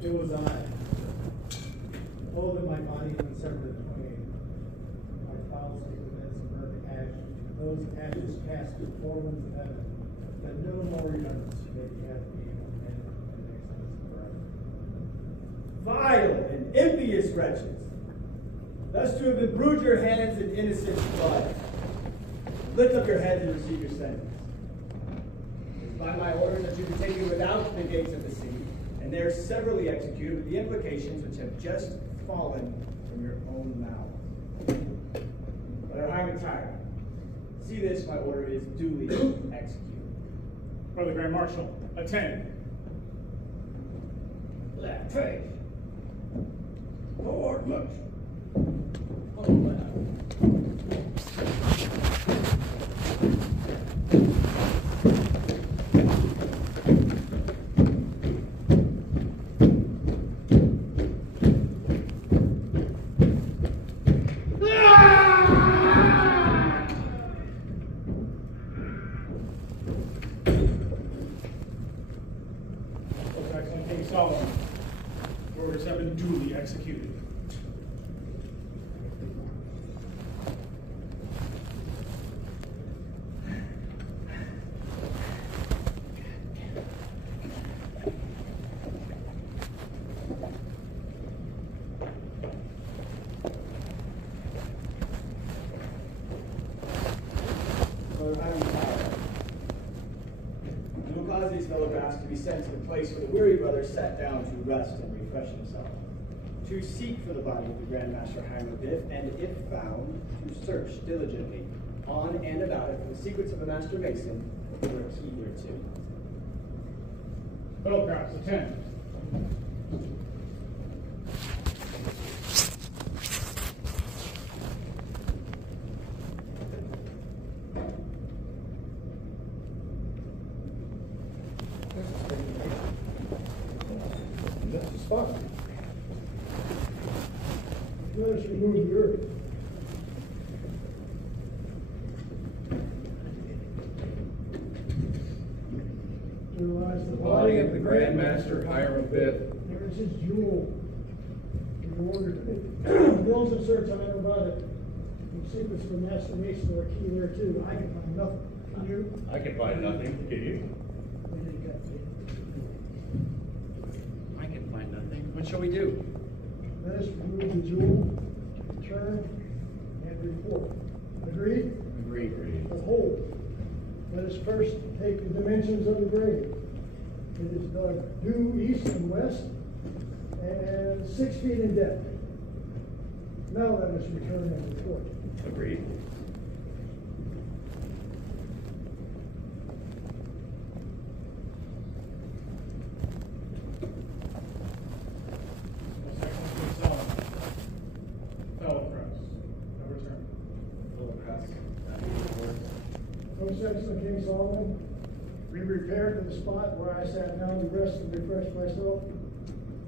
it was I. Oh, that my body had been severed in twain. My bowels taken thence and burned to ash. Those ashes cast to the four winds of heaven, that no more remembrance may be had of me among men and nations forever. Vile and impious wretches, thus to have imbrued your hands in innocent blood. Lift up your heads and receive your sentence. It is by my order that you be taken without the gates of the city, and there severally executed with the implications which have just fallen from your own mouths. Brother Hiram tired. See this, my order is duly executed. Brother Grand Marshal, attend. Left face. Forward march. King Solomon, your orders have been duly executed. These photographs to be sent to the place where the weary brother sat down to rest and refresh himself, to seek for the body of the Grand Master Hiram Abiff, and if found, to search diligently on and about it for the secrets of a master mason who were key thereto. Photographs, attend. This is fun. Let us remove the earth. Realize The body of the Grand Master Hiram Abiff. There's his jewel. In order to build and search on everybody. The secrets of the master mason are key there too. I can find nothing. Can you? I can find nothing. Can you? I can find nothing. What shall we do? Let us remove the jewel, turn, and report. Agreed? Agreed. Behold, let us first take the dimensions of the grave. It is dug due east and west, and 6 feet in depth. Now let us return and report. Agreed. Most excellent King Solomon, we repaired to the spot where I sat down to rest and refresh myself.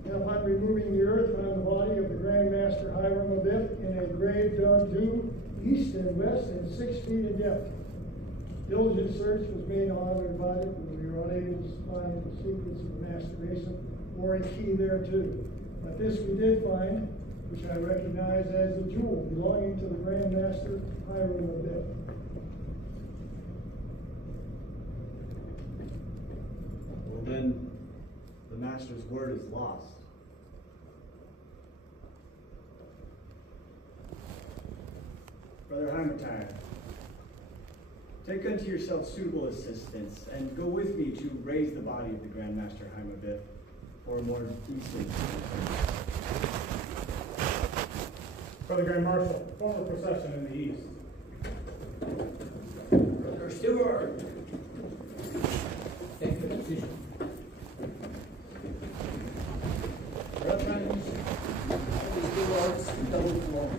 And upon removing the earth, found the body of the Grand Master Hiram Abiff in a grave dug due east and west and 6 feet in depth. Diligent search was made all over the body, but we were unable to find the secrets of the master mason or a key thereto. But this we did find, which I recognize as the jewel belonging to the Grand Master Hiram Abiff. Well, then, the master's word is lost. Brother Heimertire, take unto yourself suitable assistance and go with me to raise the body of the Grand Master Hiram Abiff for a more decent. Brother Grand Marshal, form a procession in the east. Brother Stewart. Take your position. Brother Stewards, double floor.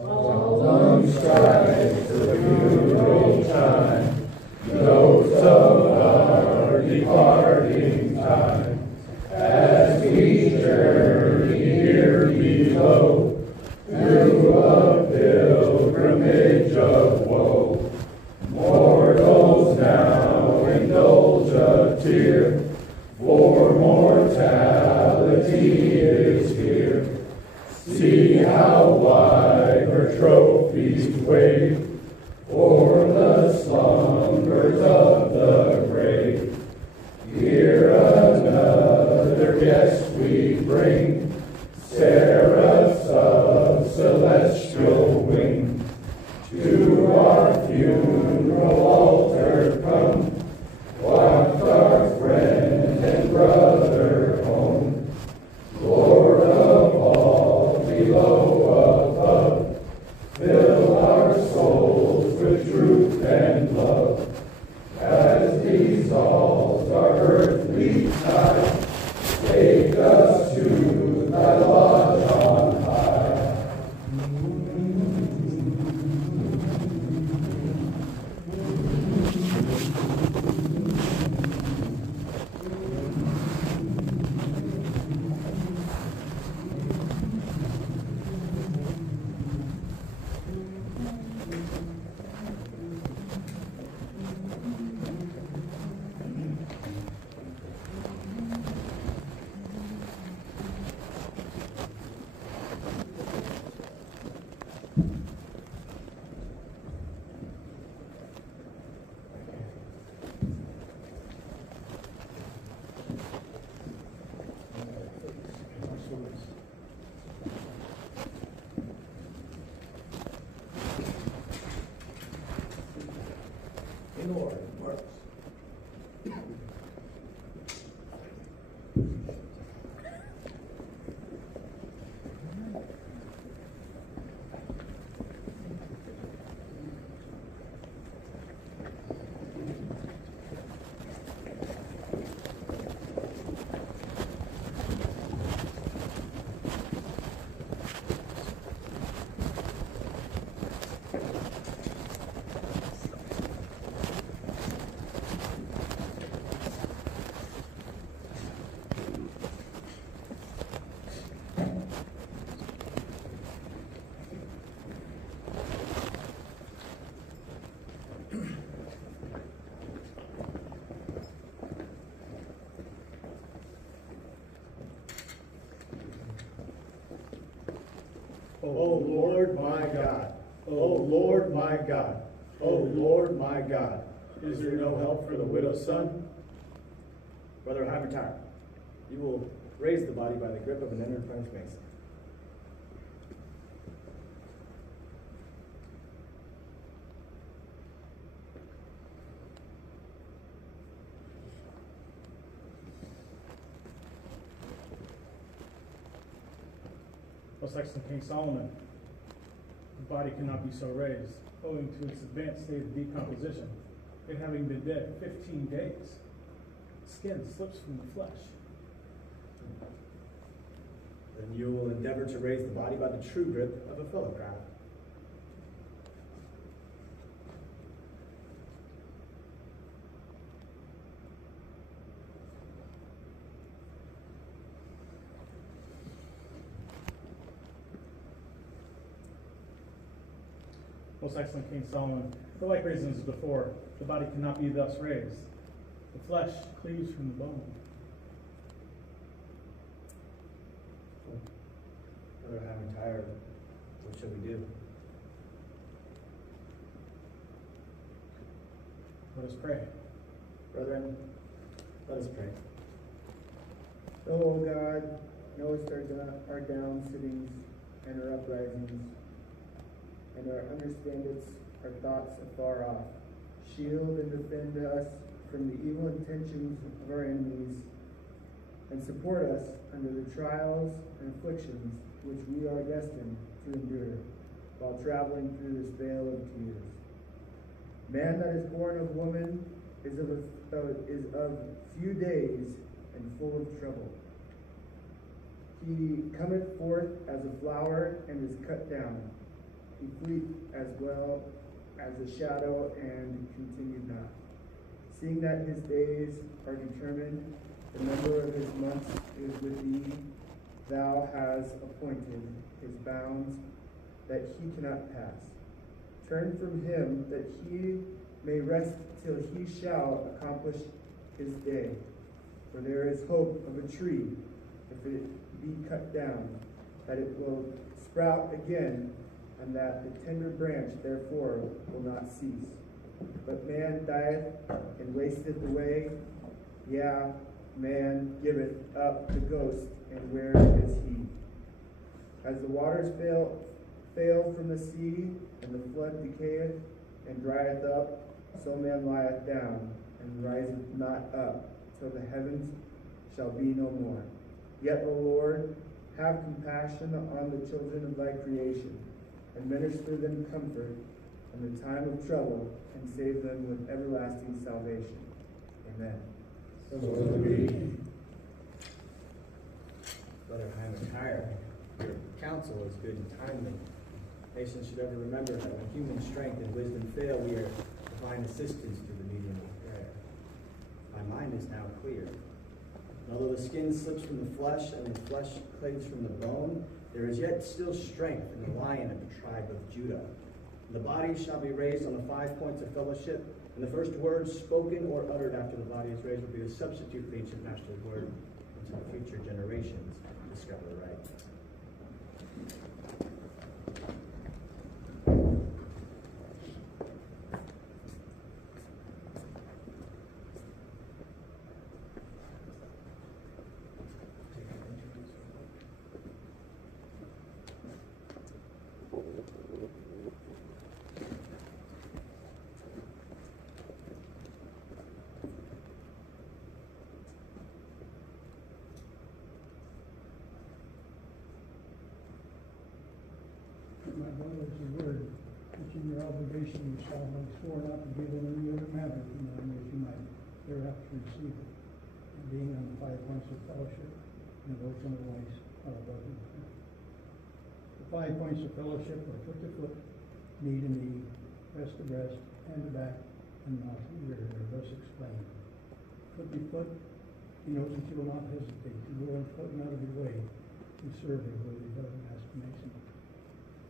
Solemn strides to the funeral time, notes of our departing time, as we journey here below, through a pilgrimage of woe. Mortals now indulge a tear, for mortality is here. See how wide her trees wave, for the slumbers of the grave. Here another guest we bring, seraphs of celestial wing. To our funeral altar come, waft our friend and brother home. Lord of all, below, above, fill our souls with truth and love. As dissolves our earthly tie, take us to thy lodge on high. O Lord my God, O Lord my God, O Lord my God, is there no help for the widow's son? Brother Hymatire, you will raise the body by the grip of an enterprise mason. Most excellent King Solomon, the body cannot be so raised, owing to its advanced state of decomposition. It having been dead 15 days, skin slips from the flesh. Then you will endeavor to raise the body by the true grip of a fellow craft. Most excellent King Solomon, for like reasons before, the body cannot be thus raised. The flesh cleaves from the bone. Brother Hymatire, what shall we do? Let us pray. Brethren, let us pray. O God, knowest our down sittings and our uprisings, and our understandest our thoughts afar off. Shield and defend us from the evil intentions of our enemies, and support us under the trials and afflictions which we are destined to endure while traveling through this vale of tears. Man that is born of woman is of few days and full of trouble. He cometh forth as a flower and is cut down. He fleeth as well as a shadow and continued not. Seeing that his days are determined, the number of his months is with thee. Thou hast appointed his bounds that he cannot pass. Turn from him that he may rest till he shall accomplish his day. For there is hope of a tree, if it be cut down, that it will sprout again and that the tender branch therefore will not cease. But man dieth and wasteth away, yea, man giveth up the ghost, and where is he? As the waters fail from the sea, and the flood decayeth and drieth up, so man lieth down, and riseth not up, till the heavens shall be no more. Yet, O Lord, have compassion on the children of thy creation, and minister them comfort in the time of trouble, and save them with everlasting salvation. Amen. Brother Hyman, your counsel is good and timely. Nations should ever remember that when human strength and wisdom fail, we are divine assistance through the medium of prayer. My mind is now clear. Although the skin slips from the flesh and the flesh clings from the bone, there is yet still strength in the lion of the tribe of Judah. The body shall be raised on the 5 points of fellowship, and the first words spoken or uttered after the body is raised will be the substitute for the ancient master's word until future generations discover right. My brothers, the word, which in your obligation you solemnly swore not to give in any other manner from them, as you might thereafter receive it, and being on the 5 points of fellowship, and the votes on the voice of the brothers. The 5 points of fellowship are foot to foot, knee to knee, breast to breast, hand to back, and mouth to ear, are thus explained. Foot to foot, he knows that you will not hesitate to go on foot and out of your way to serve your worthy brother Master Mason.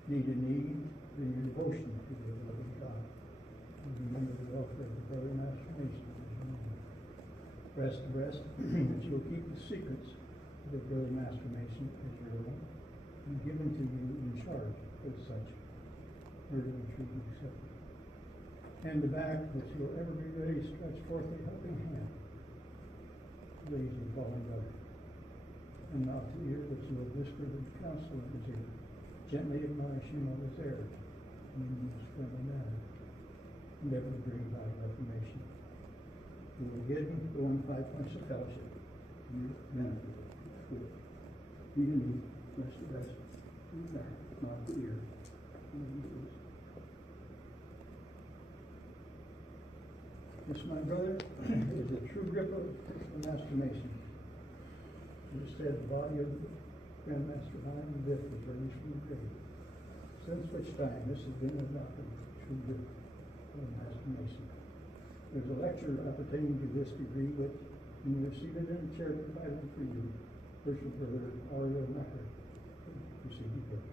Knee to knee, bring your devotion to the living God. And remember the welfare of the brother Master Mason as your own. Breast to breast, that you will keep the secrets of the brother Master Mason as your own, and given to you in charge as such. Murder and truth accepted. Hand to back, that you will ever be ready to stretch forth a helping hand, raise your fallen brother. And mouth to ear, that you will whisper the counsel in his ear, gently admonish him of his error, and in the most friendly manner, endeavor to bring about reformation. You will again go on 5 points of fellowship, and you benefit with knee to knee, breast to breast, and back, mouth to ear, and this, my brother, is a true grip of the Master Mason. It is said the body of the Grandmaster Hyman Biff was raised from the grave. Since which time this has been adopted true grip of the Master Mason. There's a lecture appertaining to this degree which, when you receive it in a chair provided for you, Worship Brother Ariel Macker, receive the gift.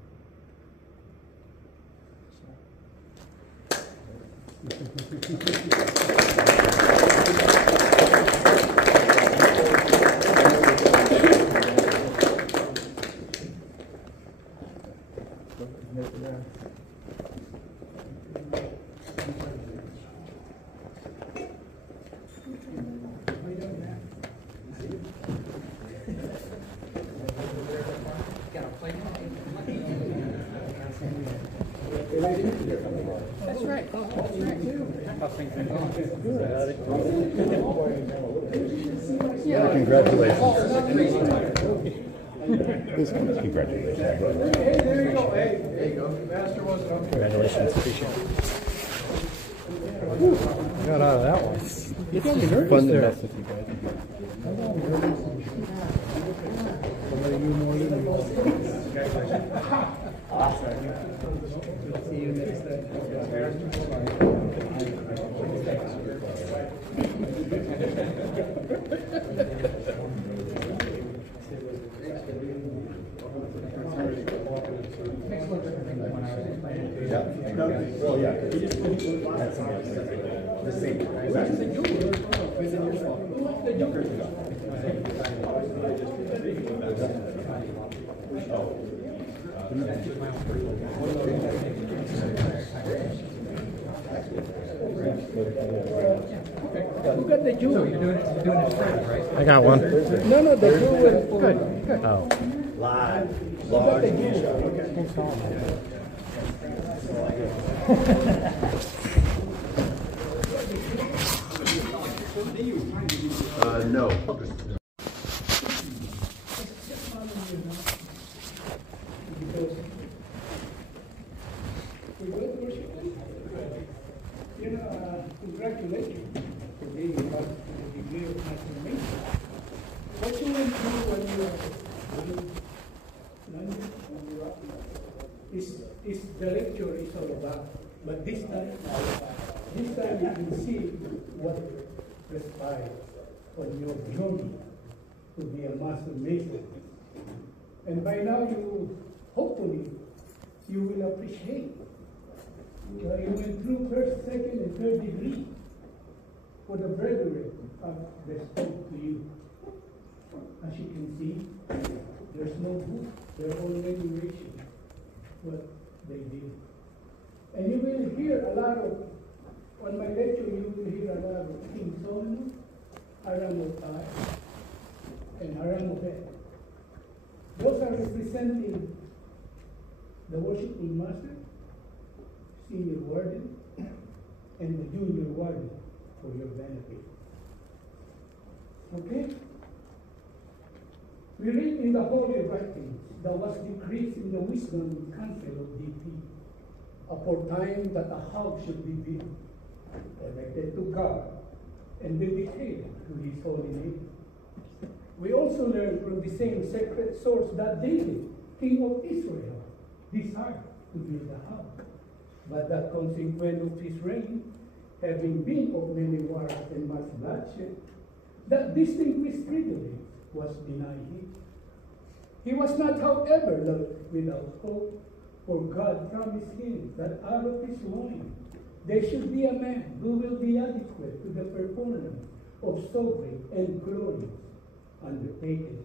That's right. That's right. Yeah. Congratulations. Congratulations. Hey, there you go. Hey, there you go. Master wasn't up here. Congratulations, appreciate it. Got out of that one. It's just fun to mess with you guys. See you next time. Well, yeah. That's the same. Who got the Jew? So you're doing it straight, right? I got one. No, the Jew is good. Oh. Live. Who got the Jew? No. Congratulations for being part of the degree of transformation. What you went through when you were is the lecture is all about. But this time you can see what transpired on your journey to be a master mason. And by now hopefully you will appreciate. You went through first, second, and third degree. For the brethren have respect to you. As you can see, there's no book. They're all narration what they did. And you will hear a lot of, on my lecture, you will hear a lot of King Solomon, Haramotai, and Haramobet. Those are representing the worshiping master, senior warden, and the junior warden for your benefit. Okay? We read in the Holy Writings, there was decrease in the wisdom and counsel of DP, aforetime that a house should be built, erected to God, and dedicated to His holy name. We also learn from the same sacred source that David, king of Israel, desired to build a house. But that consequence of his reign, having been of many wars and much bloodshed, that distinguished privilege was denied him. He was not, however, left without hope, for God promised him that out of his loins there should be a man who will be adequate to the performance of sovereign and glorious undertaking.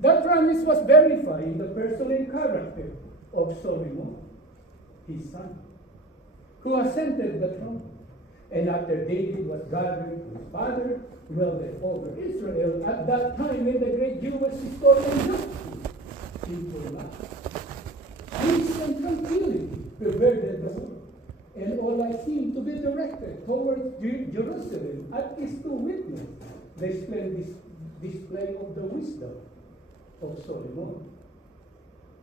That promise was verified in the person and character of Solomon, his son, who ascended the throne. And after David was gathered to his father, ruled over Israel at that time when the great Jewish historian justice simple life. Peace and tranquility pervaded the world, and all eyes seemed to be directed towards Jerusalem, at least to witness the splendid display of the wisdom of Solomon.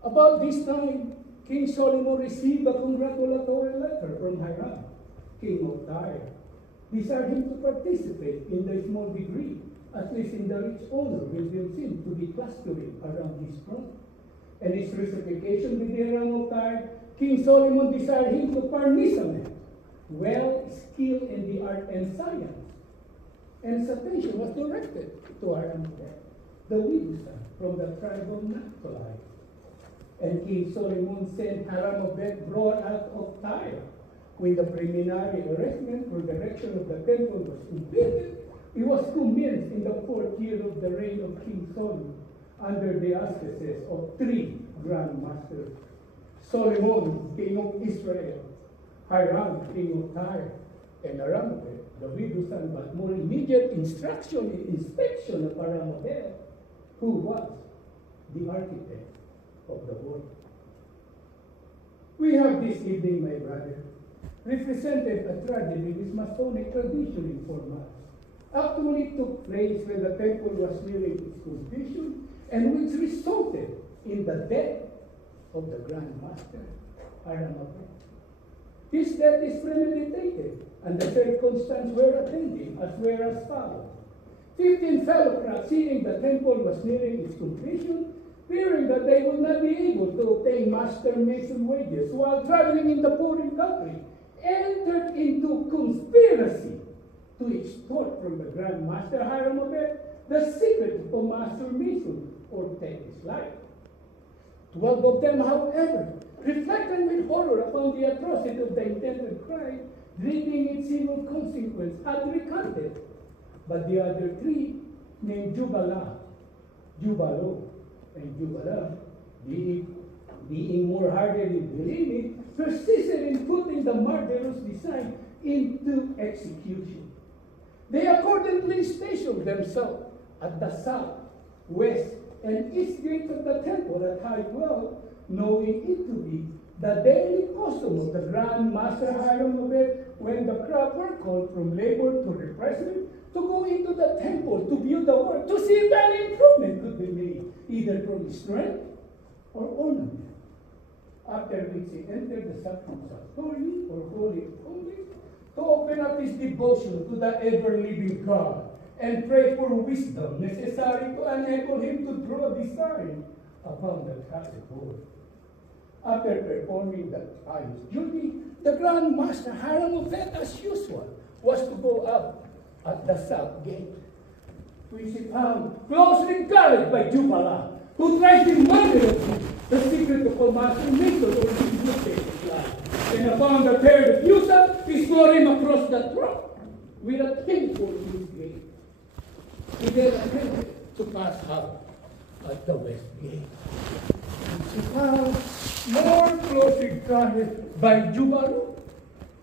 About this time, King Solomon received a congratulatory letter from Hiram, king of Tyre, desired him to participate in the small degree, at least in the rich honor revealed him to be clustering around his throne. And his reciprocation with the Hiram of Tyre, King Solomon desired him to furnish a man well skilled in the art and science. And his attention was directed to Hiram, the widow son from the tribe of Naphtali. And King Solomon sent Haramobet brought out of Tyre. When the preliminary arrangement for the erection of the temple was completed, it was commenced in the 4th year of the reign of King Solomon, under the auspices of 3 grand masters: Solomon, king of Israel, Hiram, king of Tyre, and Haramobet, the widow son, but more immediate inspection of Haramobet, who was the architect of the world. We have this evening, my brother, represented a tragedy which Masonic tradition informs us actually took place when the temple was nearing its completion, and which resulted in the death of the Grand Master, Haramobet. His death is premeditated, and the circumstances were attending as were as follows. 15 fellow crafts, seeing the temple was nearing its completion, fearing that they would not be able to obtain master mason wages while traveling in the foreign country, entered into conspiracy to extort from the Grand Master Haramobet the secret of master mason, or take his life. 12 of them, however, reflecting with horror upon the atrocity of the intended crime, dreading its evil consequence, had recanted. But the other 3, named Jubalo, and Jubala, being being more hardened in believing, persisted in putting the murderous design into execution. They accordingly stationed themselves at the south, west, and east gates of the temple at high well, knowing it to be the daily custom of the Grand Master Hiram of it, when the crowd were called from labor to refreshment, to go into the temple to view the work, to see if any improvement could be made, either from strength or ornament. After which he entered the sanctuary or holy holies, to open up his devotion to the ever-living God and pray for wisdom necessary to enable him to draw design upon the classic board. After performing the pious duty, the Grand Master Hiram of it, as usual, was to go up at the south gate, which he found closely guarded by Jubala, who tried to murder him, the secret of the master maker or his life. And upon the third refusal, he swore him across the throat with a painful in his gate. He then attempted to pass out at the west gate, which he found more closely guarded by Jubala,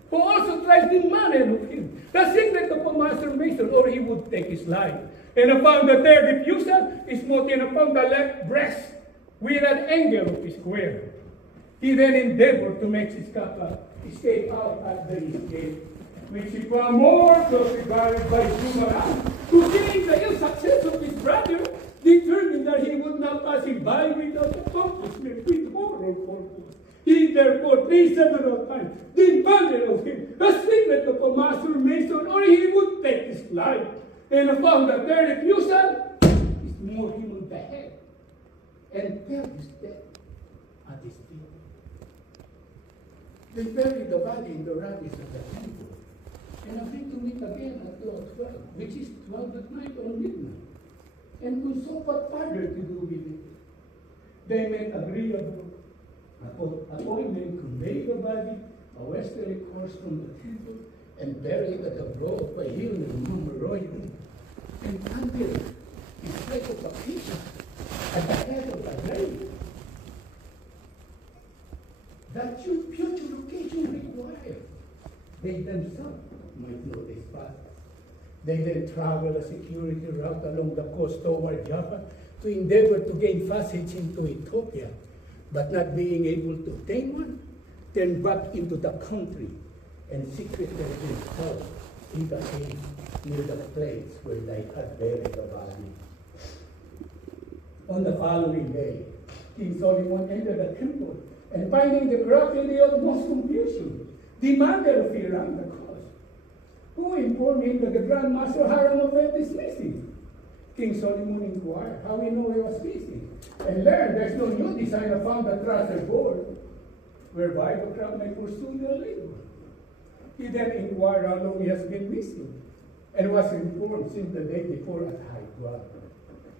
who also tried to murder of him, the secret of a master mason, or he would take his life. And upon the third refusal, he smote him upon the left breast with an angle of his square. He then endeavored to make his escape out at the east gate, which he found more closely guarded by Jubala, who, seeing the ill success of his brother, determined that he would not pass him by without accomplishment with moral purpose. He therefore 3 several times demanded of him a secret of a master mason, or he would take his life. And upon the third refusal, he smote him on the head and fell his death at his feet. They buried the body in the rabbis of the temple, and agreed to meet again at 12, which is 12 at night or midnight, and consult what further to do with it. They made agreeable appointment, conveyed the body a westerly course from the temple, and buried at the brow of a hill in Memorial, and planted in sight of a picture at the head of the grave. That future occasion required, they themselves might know this path. They then traveled a security route along the coast toward Java to endeavor to gain passage into Ethiopia, but not being able to obtain one, turned back into the country and secreted themselves in the cave near the place where they had buried the body. On the following day, King Solomon entered the temple, and finding the crowd in the utmost confusion, demanded of Hiram the cause, who informed him that the Grand Master Hiram of it is missing. King Solomon inquired how he knew he was missing, and learned there's no new design upon the trusser board, whereby the crowd may pursue their labor. He then inquired how long he has been missing, and was informed since the day before at high tide.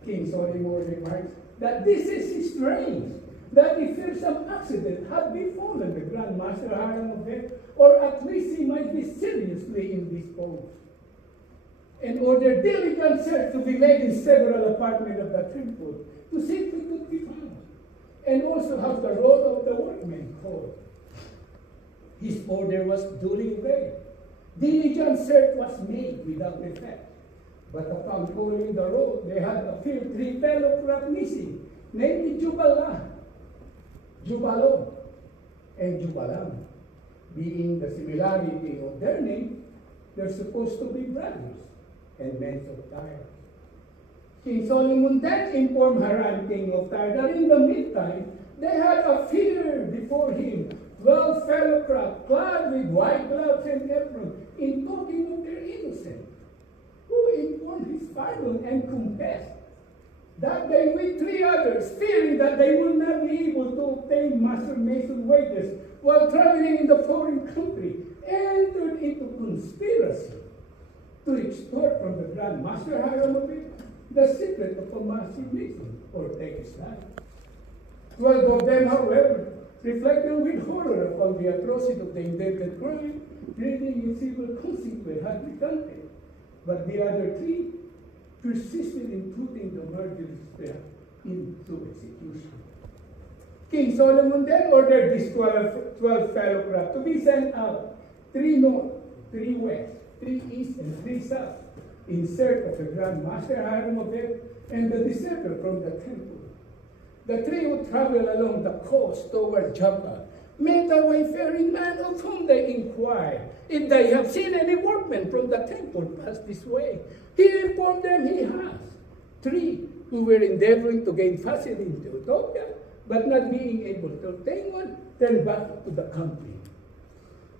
King Solomon remarks that this is strange, that if there's some accident had befallen the Grand Master Hiram of it, or at least he might be seriously indisposed, and ordered diligent search to be made in several apartments of the temple to see if it could be found, and also have the roll of the workmen called. His order was duly obeyed. Diligent search was made without effect, but upon following the road, they had appeared 3 fellow craft missing, namely Jubalo, and Jubalam. Being the similarity of their name, they're supposed to be brothers and men of Tyre. King Solomon then informed Hiram, king of Tyre, that in the meantime, they had appeared before him 12 fellow craft, clad with white gloves and aprons, in token of their innocence, who informed his pardon and confessed that they with 3 others, fearing that they would not be able to obtain master mason wages while traveling in the foreign country, entered into conspiracy to extort from the Grand Master Hiram of it the secret of a master mason, or take his life. 12 of them, however, reflected with horror upon the atrocity of the intended crime, pleading its evil consequence had recanted, but the other 3 persisted in putting the murderous pair into execution. King Solomon then ordered these 12 fellow craft to be sent out, 3 north, 3 west, 3 east, and 3 south, in search of the Grand Master Hiram of it and the deserter from the temple. The 3 who traveled along the coast toward Joppa met a wayfaring man of whom they inquired if they have seen any workmen from the temple pass this way. He informed them he has. 3 who were endeavoring to gain passage into Ethiopia, but not being able to obtain one, turned back to the country.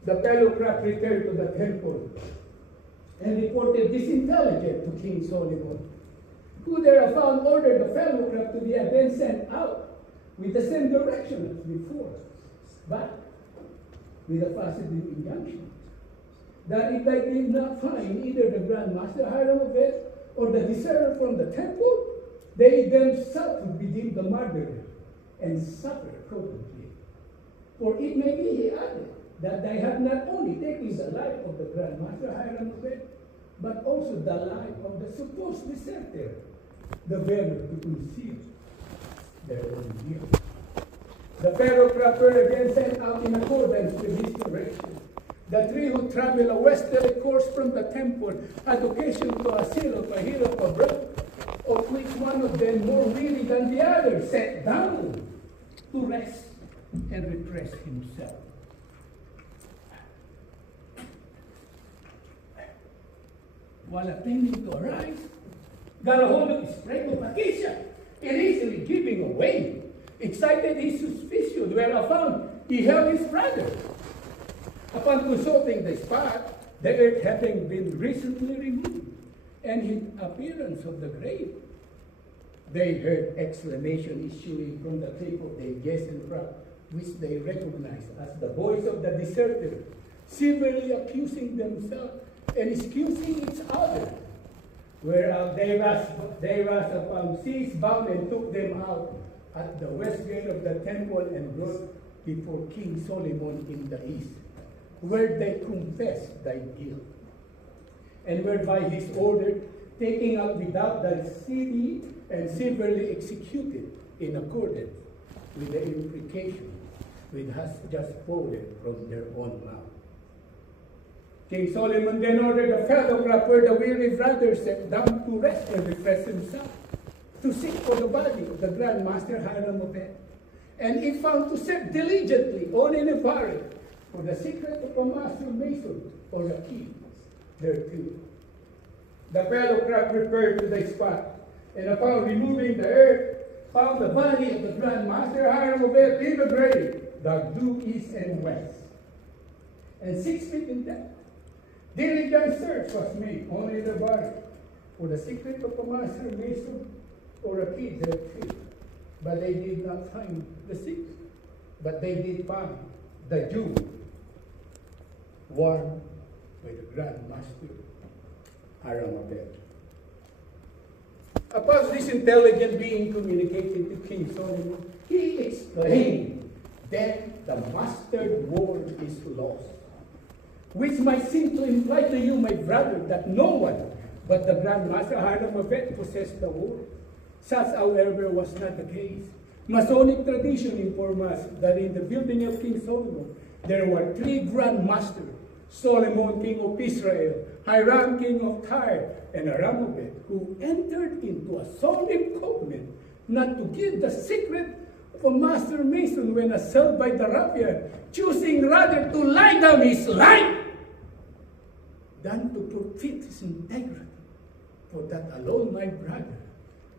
The fellow craft returned to the temple and reported this intelligence to King Solomon, who thereupon ordered the fellow craft to be again sent out with the same direction as before, but with a positive injunction that if they did not find either the Grand Master Hiram of it or the deserter from the temple, they themselves would be deemed the murderer and suffer accordingly. For it may be, he added, that they have not only taken the life of the Grand Master Hiram of it, but also the life of the supposed deserter, the bearer to conceal their own guilt. The fellow craft were again sent out in accordance with this direction. The 3 who traveled a westerly course from the temple had occasion to assail a hill of a brook, of which one of them, more weary than the other, sat down to rest and refresh himself. While attempting to arise, got a hold of his spray of acacia and easily giving away, excited his suspicion, whereupon he held his brother. Upon consulting the spot, the earth having been recently removed, and his appearance of the grave, they heard exclamation issuing from the tip of the adjacent rock, which they recognized as the voice of the deserter, severely accusing themselves and excusing each other. Whereas they rushed upon seized bound and took them out at the west gate of the temple and brought before King Solomon in the east, where they confessed their guilt, and were by his order taken out without the city and severely executed in accordance with the imprecation which has just quoted from their own mouth. King Solomon then ordered the fellow craft where the weary brother sat down to rest and refresh himself, to seek for the body of the Grand Master Hiram of it. And he found to search diligently on in a forest for the secret of a master mason or a key thereto. The fellow craft repaired to the spot, and upon removing the earth, found the body of the Grand Master Hiram of it in the grave, dug due east and west, and 6 feet in depth. Diligent search was made on in the body for the secret of a master mason or a key thereto, but they did not find the secret. But they did find the jewel worn by the Grand Master Hiram of it. Upon this intelligence being communicated to King Solomon, he exclaimed, "Then the mastered word is lost," which might seem to imply to you, my brother, that no one but the Grand Master Hiram of it possessed the word. Such, however, was not the case. Masonic tradition informs us that in the building of King Solomon, there were 3 Grand Masters: Solomon, king of Israel, Hiram, king of Tyre, and Aramobet, who entered into a solemn covenant not to give the secret of a master mason when assailed by the ruffian, choosing rather to lie down his life than to forfeit his integrity. For that alone, my brother,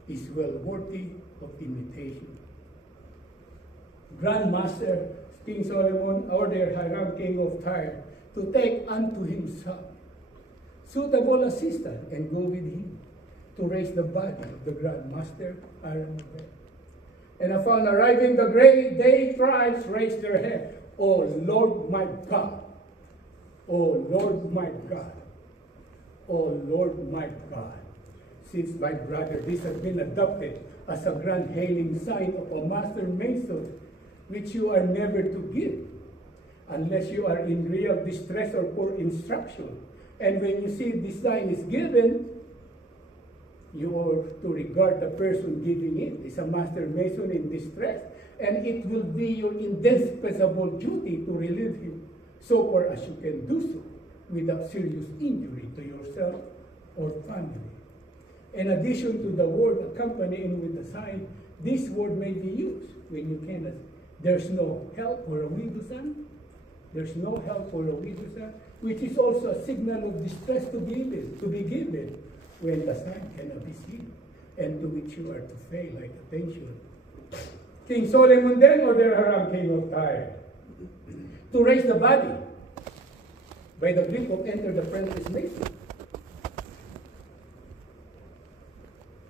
is well worthy of imitation. Grand Master King Solomon ordered Hiram, king of Tyre, to take unto himself suitable assistant and go with him to raise the body of the Grand Master Hiram of it. And upon arriving the grave, they thrice raised their head, "O Lord my God, O Lord my God, O Lord my God." Since, my brother, this has been adopted as a grand hailing sign of a master mason, which you are never to give, unless you are in real distress or poor instruction. And when you see this sign is given, you are to regard the person giving it as a master mason in distress, and it will be your indispensable duty to relieve him so far as you can do so without serious injury to yourself or family. In addition to the word accompanying with the sign, this word may be used when you cannot. There's no help for a widow's son. There's no help for a widow's son, which is also a signal of distress to be given when the sign cannot be seen, and to which you are to pay like attention. King Solomon then ordered Hiram, king of Tyre, to raise the body by the grip of enter the apprentice mason.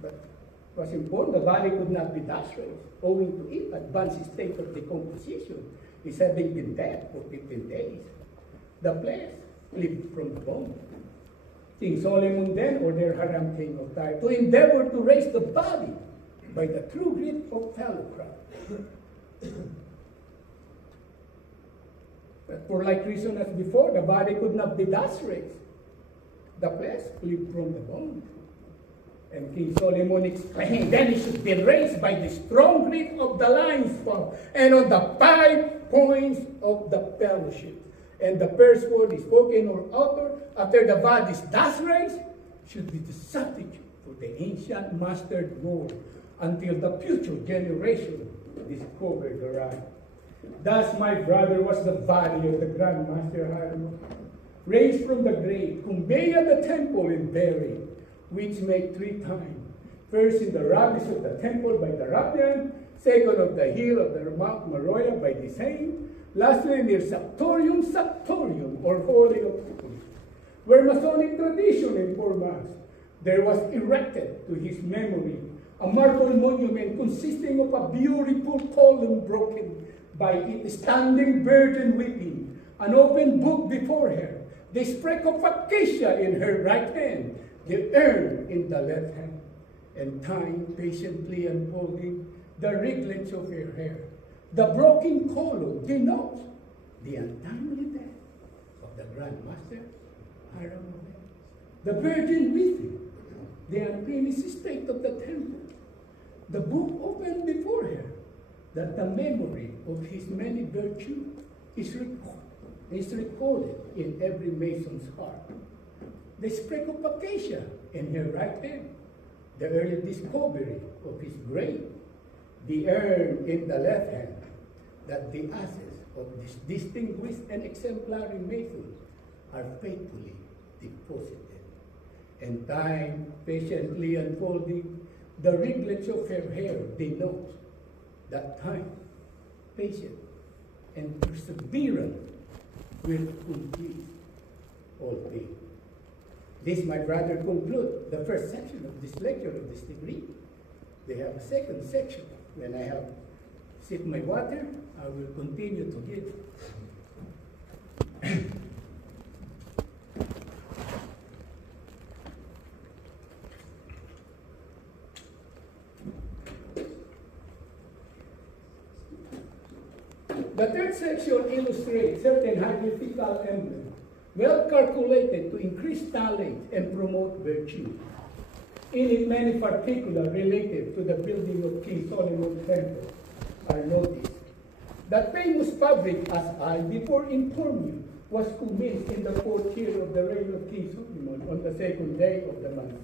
But it was important the body could not be thus raised, owing to its advanced state of decomposition, is having been dead for 15 days. The flesh flipped from the bone. King Solomon then ordered Hiram, king of Tyre, to endeavor to raise the body by the true grip of fellowcraft. But for like reason as before, the body could not be thus raised. The flesh flipped from the bone. And King Solomon exclaimed, then it should be raised by the strong grip of the lion's paw and on the 5 points of the fellowship. And the first word is spoken or uttered after the body is thus raised should be the substitute for the ancient mastered word until the future generation discovered the right. Thus, my brother, was the body of the Grand Master Hiram, raised from the grave, conveyed at the temple and buried, which made 3 times. First in the rabbis of the temple by the Rabban, second of the hill of the Mount Moriah by the same, lastly near Saptorium, or Holy of Holies, where Masonic tradition informs us. There was erected to his memory a marble monument consisting of a beautiful column broken by it standing virgin weeping, an open book before her, the sprig of acacia in her right hand, the urn in the left hand, and time patiently unfolding the ringlets of her hair. The broken column denotes the untimely death of the Grand Master Hiram. The virgin weeping, the unfinished state of the temple. The book opened before her, that the memory of his many virtues is recorded in every mason's heart. The sprig of acacia in her right hand, the early discovery of his grave, the urn in the left hand, that the ashes of this distinguished and exemplary masons are faithfully deposited, and time patiently unfolding the ringlets of her hair denotes that time, patience, and perseverance will complete all things. This, my brother, concludes the first section of this lecture of this degree. They have a second section. When I have sipped my water, I will continue to give. The third section illustrates certain hierarchical emblems, well calculated to increase talent and promote virtue. In it, many particulars related to the building of King Solomon's temple are noticed. That famous fabric, as I before informed you, was commenced in the 4th year of the reign of King Solomon on the 2nd day of the month.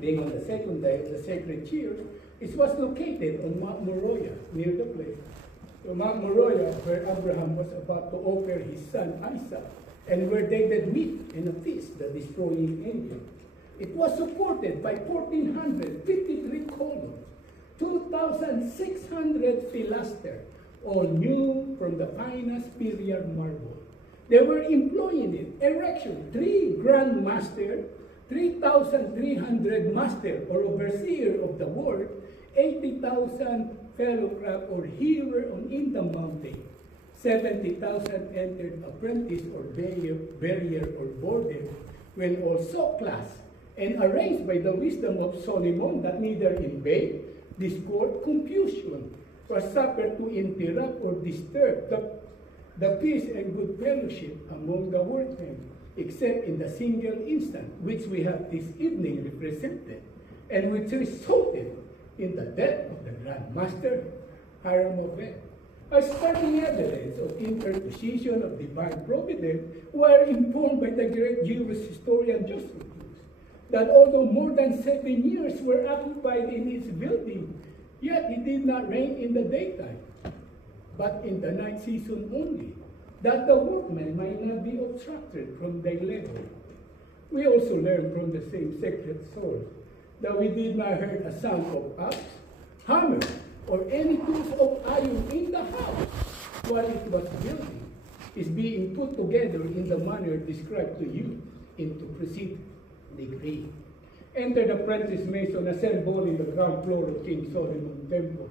Being on the 2nd day of the sacred year, it was located on Mount Moriah, near the place. So Mount Moriah, where Abraham was about to offer his son Isaac, and where they did meet in a feast, the destroying angel. It was supported by 1,453 columns, 2,600 pilasters, all new from the finest period marble. They were employing it, erection, 3 grand masters, 3,300 master or overseer of the work, 80,000 fellowcraft or hearer on in the mountain, 70,000 entered apprentice or barrier or border, when also class, and arranged by the wisdom of Solomon that neither invade, discord, confusion was suffered to interrupt or disturb the peace and good fellowship among the workmen, except in the single instant which we have this evening represented, and which resulted in the death of the Grand Master Hiram of it. A starting evidence of interposition of divine providence were informed by the great Jewish historian Josephus, that although more than 7 years were occupied in its building, yet it did not rain in the daytime, but in the night season only, that the workmen might not be obstructed from their labor. We also learn from the same sacred source that we did not hear a sound of axe, hammer, or any tools of iron in the house while it was building is being put together in the manner described to you into preceding degree. Enter the apprentice mason assembled in the ground floor of King Solomon's temple.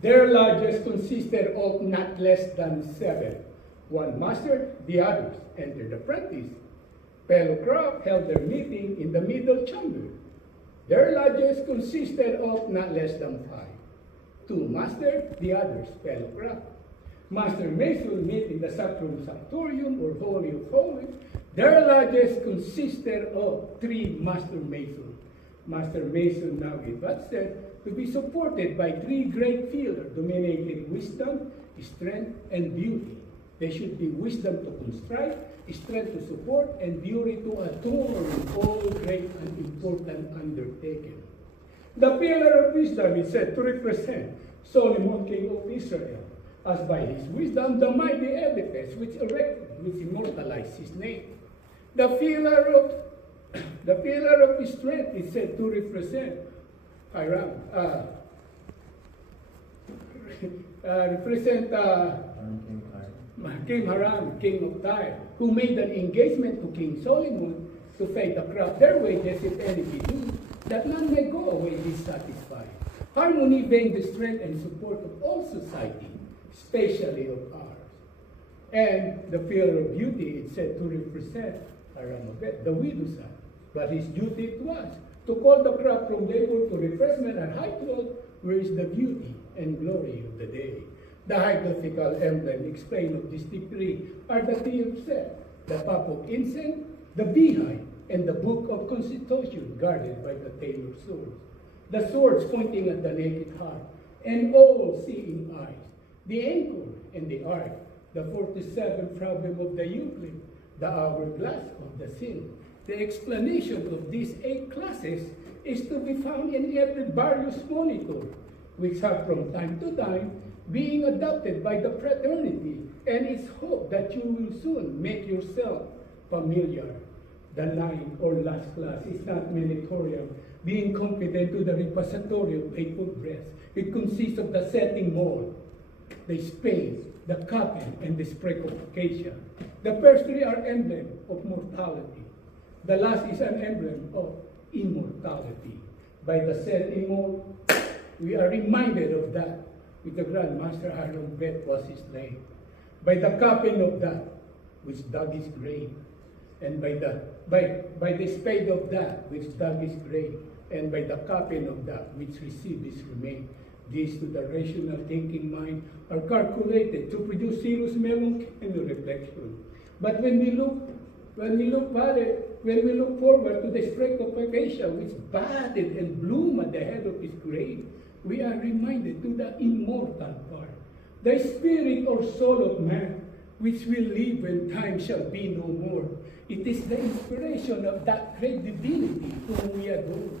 Their lodges consisted of not less than 7. One master, the others entered the apprentice. Fellow craft held their meeting in the middle chamber. Their lodges consisted of not less than 5. 2 master, the others fellow craft. Master mason meet in the sacrum sanctorium or holy of holies. Their lodges consisted of 3 master masons. Master mason now with that said to be supported by 3 great pillars dominating wisdom, strength, and beauty. There should be wisdom to construct, strength to support, and beauty to adorn all great and important undertaking. The pillar of wisdom is said to represent Solomon, king of Israel, as by his wisdom the mighty edifice which erected, which immortalized his name. The pillar of strength is said to represent King Hiram, king of Tyre, who made an engagement to King Solomon to pay the crowd their wages if any be due, that none may go away dissatisfied. Harmony being the strength and support of all society, especially of ours. And the pillar of beauty is said to represent Hiram, the widow's son. But his duty it was to call the crowd from labor to refreshment and high clothes, where is the beauty and glory of the day. The hieroglyphical emblem explained of this decree are the tea of set, the cup of incense, the beehive, and the book of constitution guarded by the tailor's swords. The swords pointing at the naked heart, and all-seeing eyes, the anchor and the ark, the 47th problem of the Euclid, the hourglass of the sin. The explanation of these 8 classes is to be found in every various monitor, which have from time to time being adopted by the fraternity, and it's hoped that you will soon make yourself familiar. The 9th or last class is not meritorious, being confident to the repository of faithful breaths. It consists of the setting mold, the space, the coffin, and the spray of acacia. The first 3 are emblem of mortality. The last is an emblem of immortality. By the setting mold, we are reminded of that, with the Grand Master Hiram Beth was his name. By the coffin of that, which dug his grave, and by the spade of that, which dug his grave, and by the coffin of that, which received his remains. These to the rational thinking mind are calculated to produce serious melancholy and reflection. But when we look forward to the spray of acacia, which budded and bloomed at the head of his grave, we are reminded to the immortal part, the spirit or soul of man, which will live when time shall be no more. It is the inspiration of that great divinity whom we adore,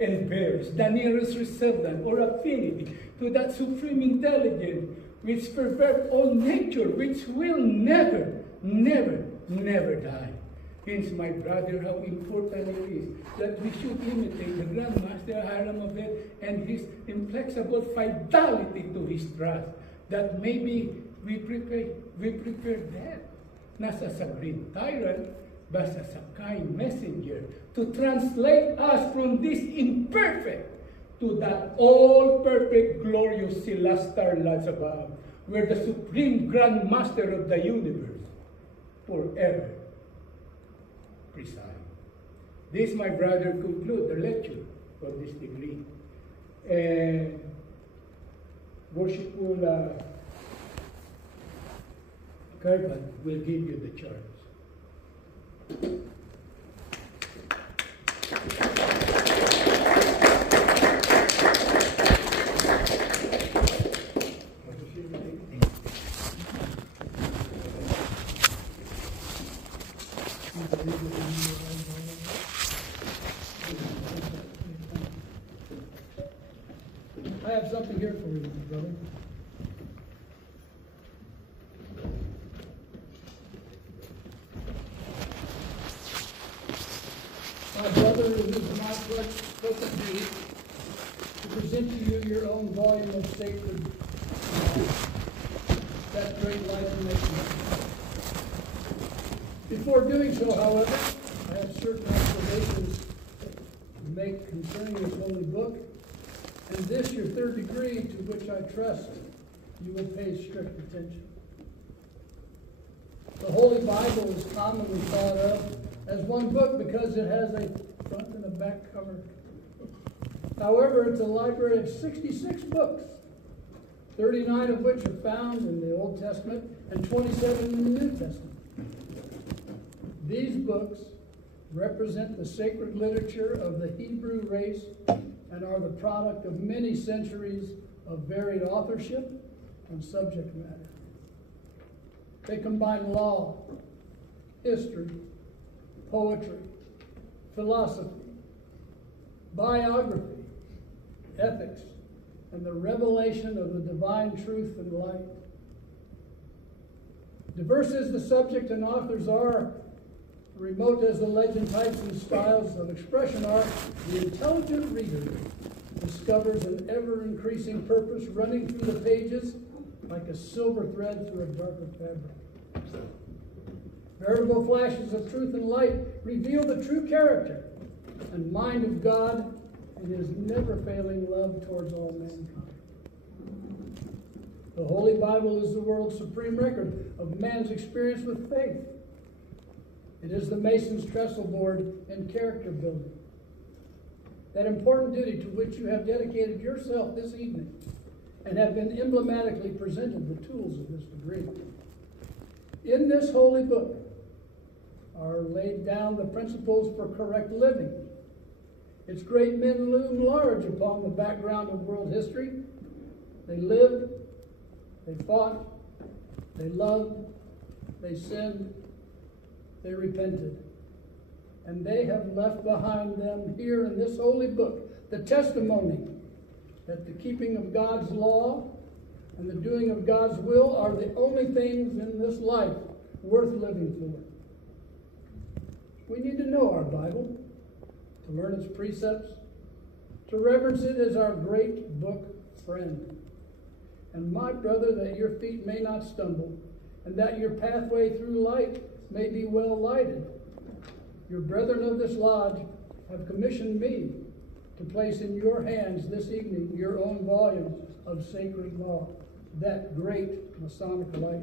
and bears the nearest resemblance or affinity to that supreme intelligence which pervades all nature, which will never, never, never die. Hence, my brother, how important it is that we should imitate the Grand Master Hiram of it and his inflexible fidelity to his trust, that maybe we prepare death, not as a great tyrant, but as a kind messenger to translate us from this imperfect to that all-perfect, glorious celestial lands above, where the supreme Grand Master of the universe forever preside. This, my brother, conclude the lecture of this degree. And worshipful Kirkland will give you the charge. I have something here for you, brother. My brother, it is my pleasant duty to present to you your own volume of sacred that great life and nation. Before doing so, however, I have certain observations to make concerning this holy book, and this your third degree, to which I trust you will pay strict attention. The Holy Bible is commonly thought of as one book because it has a front and a back cover. However, it's a library of 66 books, 39 of which are found in the Old Testament and 27 in the New Testament. These books represent the sacred literature of the Hebrew race and are the product of many centuries of varied authorship and subject matter. They combine law, history, poetry, philosophy, biography, ethics, and the revelation of the divine truth and light. Diverse as the subject and authors are, remote as the legend types and styles of expression are, the intelligent reader discovers an ever-increasing purpose running through the pages like a silver thread through a darker fabric. Veritable flashes of truth and light reveal the true character and mind of God and his never-failing love towards all mankind. The Holy Bible is the world's supreme record of man's experience with faith. It is the Mason's trestle board in character building. That important duty to which you have dedicated yourself this evening and have been emblematically presented the tools of this degree. In this holy book are laid down the principles for correct living. Its great men loom large upon the background of world history. They lived, they fought, they loved, they sinned, they repented. And they have left behind them here in this holy book the testimony that the keeping of God's law and the doing of God's will are the only things in this life worth living for. We need to know our Bible, to learn its precepts, to reverence it as our great book friend. And my brother, that your feet may not stumble, and that your pathway through light may be well lighted. Your brethren of this lodge have commissioned me to place in your hands this evening your own volumes of sacred law, that great Masonic light,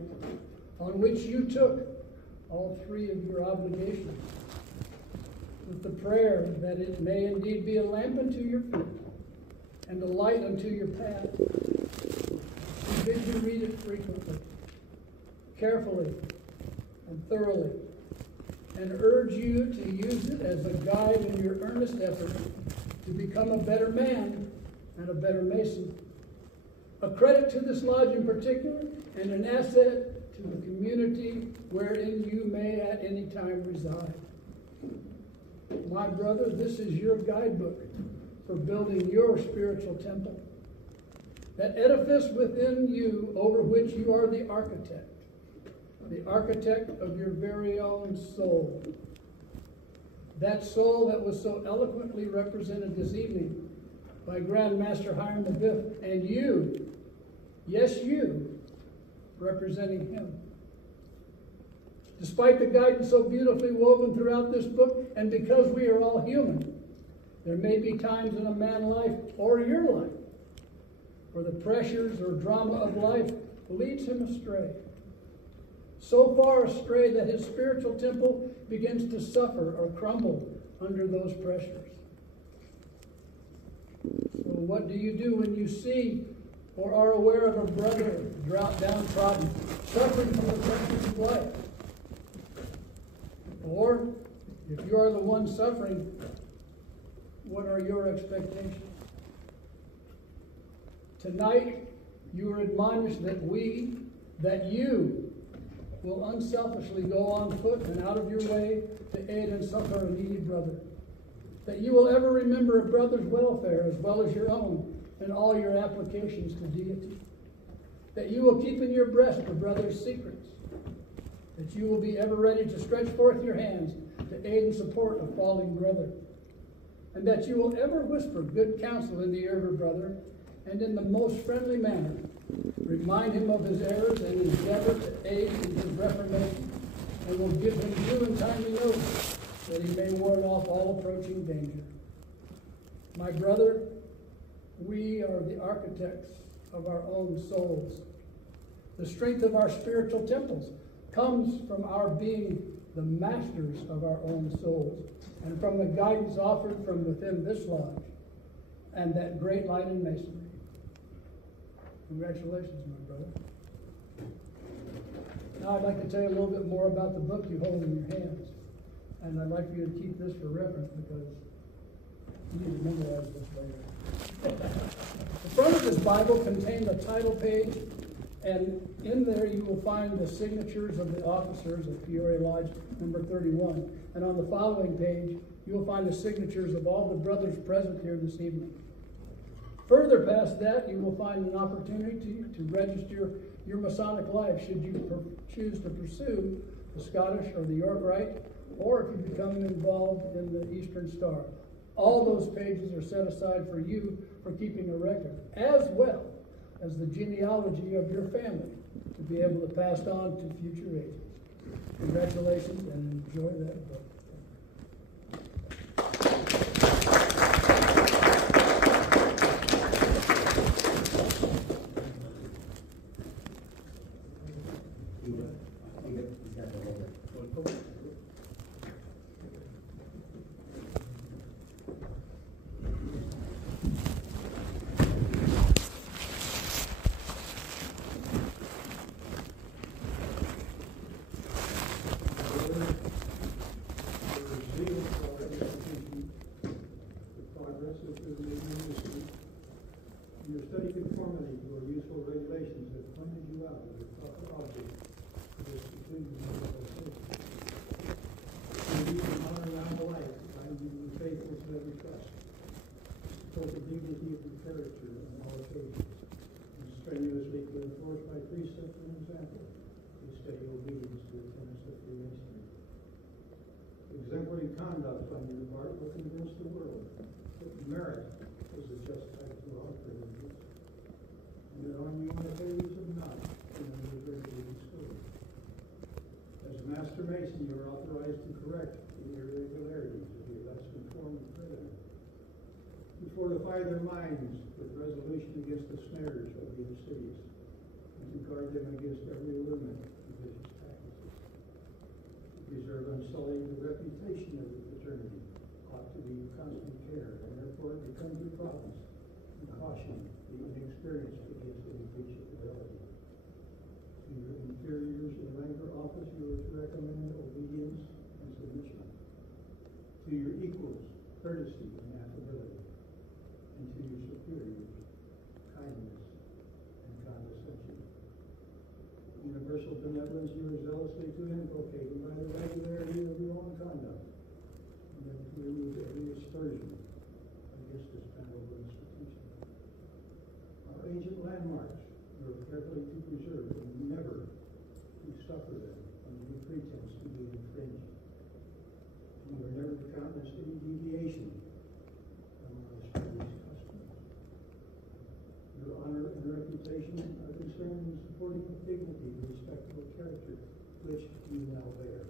on which you took all three of your obligations, with the prayer that it may indeed be a lamp unto your feet and a light unto your path. We bid you read it frequently, carefully, and thoroughly, and urge you to use it as a guide in your earnest effort to become a better man and a better Mason. A credit to this lodge in particular, and an asset to the community wherein you may at any time reside. My brother, this is your guidebook for building your spiritual temple. That edifice within you over which you are the architect of your very own soul. That soul that was so eloquently represented this evening by Grand Master Hiram V, and you, yes you, representing him. Despite the guidance so beautifully woven throughout this book, and because we are all human, there may be times in a man's life, or your life, where the pressures or drama of life leads him astray. So far astray that his spiritual temple begins to suffer or crumble under those pressures. So what do you do when you see or are aware of a brother downtrodden, suffering from the pressures of life? Or, if you are the one suffering, what are your expectations? Tonight, you are admonished that you will unselfishly go on foot and out of your way to aid and succor a needy brother. That you will ever remember a brother's welfare as well as your own in all your applications to deity. That you will keep in your breast a brother's secrets. That you will be ever ready to stretch forth your hands to aid and support a falling brother. And that you will ever whisper good counsel in the ear of a brother, and in the most friendly manner remind him of his errors and endeavor to aid in his reformation, and will give him due and timely notice that he may ward off all approaching danger. My brother, we are the architects of our own souls. The strength of our spiritual temples comes from our being the masters of our own souls, and from the guidance offered from within this lodge and that great light in masonry. Congratulations, my brother. Now I'd like to tell you a little bit more about the book you hold in your hands. And I'd like for you to keep this for reference because you need to memorize this later. The front of this Bible contains a title page, and in there you will find the signatures of the officers of Peoria Lodge number 31. And on the following page, you will find the signatures of all the brothers present here this evening. Further past that, you will find an opportunity to register your Masonic life should you choose to pursue the Scottish or the York Rite, or if you become involved in the Eastern Star. All those pages are set aside for you for keeping a record, as well as the genealogy of your family to be able to pass on to future ages. Congratulations and enjoy that book. Your study conformity to our useful regulations that pointed you out as a proper object for this conclusion of the safety. You lead an honor-bound life, find you to be faithful to every trust. Support the dignity of your character on all occasions, and strenuously to enforce my precept and example, in steady obedience to the tenets of Freemasonry. Exemplary conduct on your part will convince the world that merit is a just type to all privileges, and that on you areas of not, and under the greatly bestowed. As a Master Mason, you are authorized to correct the irregularities of your less conformed brethren, to fortify their minds with resolution against the snares of the insidious, and to guard them against every allurement of vicious practices. To preserve unsullied the reputation of the fraternity ought to be your constant care, and therefore it becomes your province to caution the inexperienced against any breach of fidelity. To your inferiors in rank or office, you are to recommend obedience and submission. To your equals, courtesy and affability. And to your superiors, kindness and condescension. Universal benevolence you are zealously to inculcate by the regularity of your own conduct, and then to remove every aspersion against this venerable institution. Our ancient landmarks you are carefully to preserve and never to suffer them under any pretense to be infringed. You are never to countenance any deviation from our established customs. Your honor and reputation are concerned in supporting the dignity and respectable character which you now bear.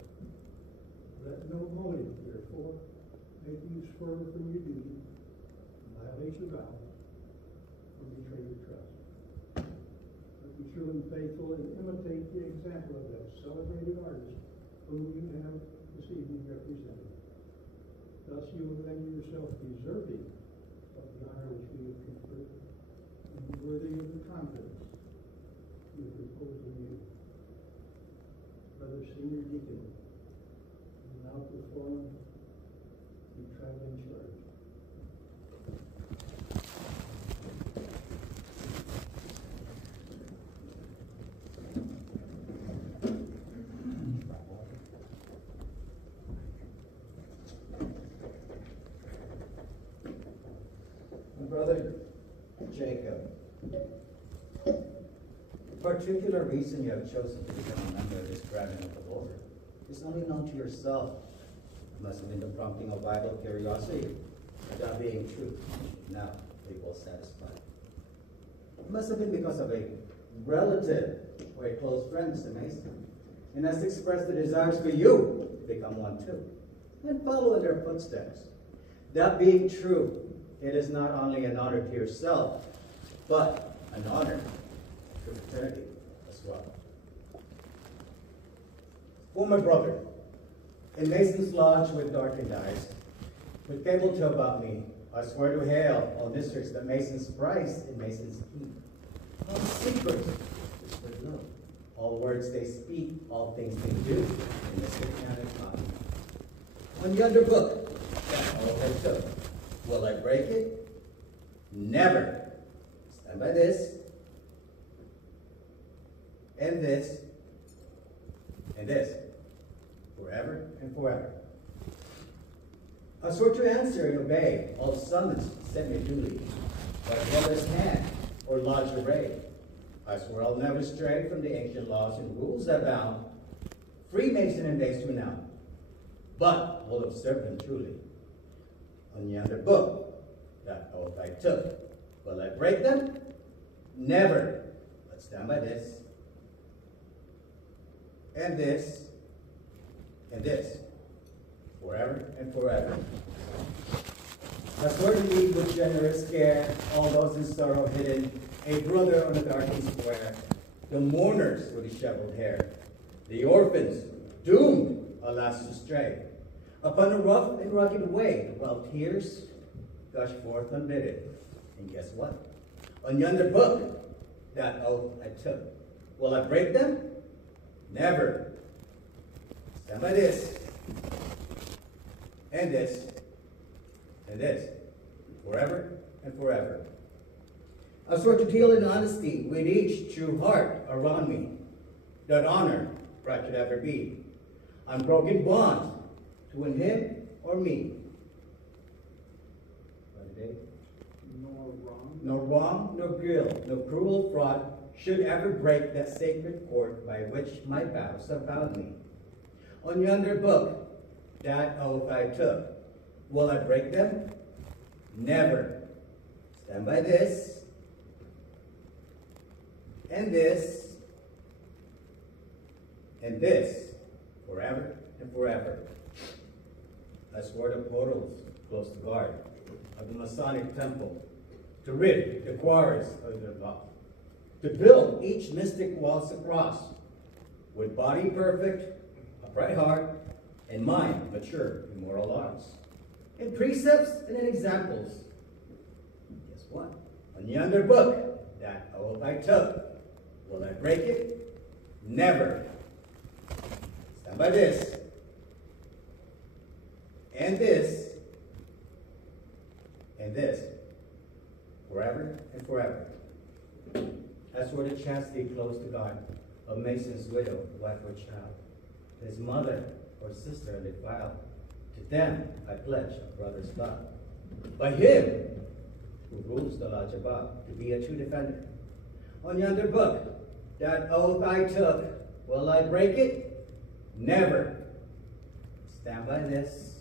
Let no motive, therefore, make you swerve from your duty, violate your vows, or betray your trust. But be true and faithful and imitate the example of that celebrated artist whom you have this evening represented. Thus you will render yourself deserving of the honor which we have conferred, and be worthy of the confidence we have reposed in you. Brother Senior Deacon, you now perform the traveling charge. particular reason you have chosen to become a member of this brethren of the Lord is only known to yourself. It must have been the prompting of vital curiosity, without being true. Now, we will satisfy. It must have been because of a relative or a close friend, Mr. Mason, and has expressed the desires for you to become one too, and follow in their footsteps. That being true, it is not only an honor to yourself, but an honor to fraternity as well. For my brother, in Mason's lodge with darkened eyes, with fable tale about me, I swear to hail all districts that Masons prize and Masons keep. All secrets whispered low, all words they speak, all things they do, in the satanic copy. On yonder book, that oath I took, will I break it? Never. Stand by this, and this, and this, forever and forever. I swore to answer and obey all summons sent me duly, by brother's hand or lodge array. I swear I'll never stray from the ancient laws and rules that bound Freemason in days to now, but will observe them truly. On yonder book, that oath I took, will I break them? Never. But stand by this, and this, and this, forever and forever. I swear to lead with generous care all those in sorrow hidden, a brother on a darkened square, the mourners with disheveled hair, the orphans doomed, alas, to stray, upon a rough and rugged way, while tears gush forth unbidden. And guess what? On yonder book, that oath I took. Will I break them? Never. Stand by this, and this, and this, forever and forever. I swear to deal in honesty with each true heart around me, that honor right should ever be. Unbroken bond to win him or me. No wrong, no guilt, no cruel fraud should ever break that sacred cord by which my vows have bound me. On yonder book, that oath I took. Will I break them? Never. Stand by this, and this, and this, forever and forever. I swore the portals close to guard of the Masonic temple, to rid the quarries of their love, to build each mystic walls across, with body perfect, upright heart, and mind mature in moral arts, in precepts and in examples. Guess what? On yonder book, that oath I took. Will I break it? Never. Stand by this, and this, and this, forever and forever. I swore to chastity close to God, of Mason's widow, wife or child, his mother or sister undefiled. To them I pledge a brother's love. By him who rules the lodge above, to be a true defender. On yonder book, that oath I took, will I break it? Never. Stand by this,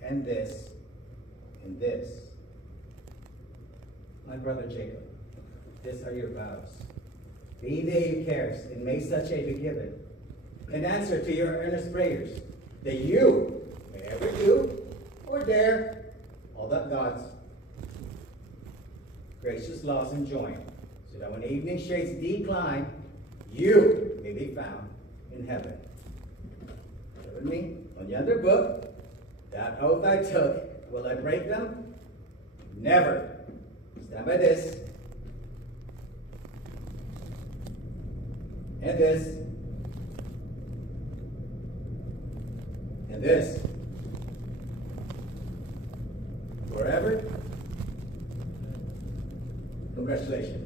and this, and this. My brother Jacob, these are your vows. Be they your cares, and may such aid be given, in answer to your earnest prayers, that you may ever do or dare all that God's gracious laws enjoin, so that when evening shades decline, you may be found in heaven. Say with me, on yonder book, that oath I took, will I break them? Never. Stand by this, and this, and this, forever. Congratulations.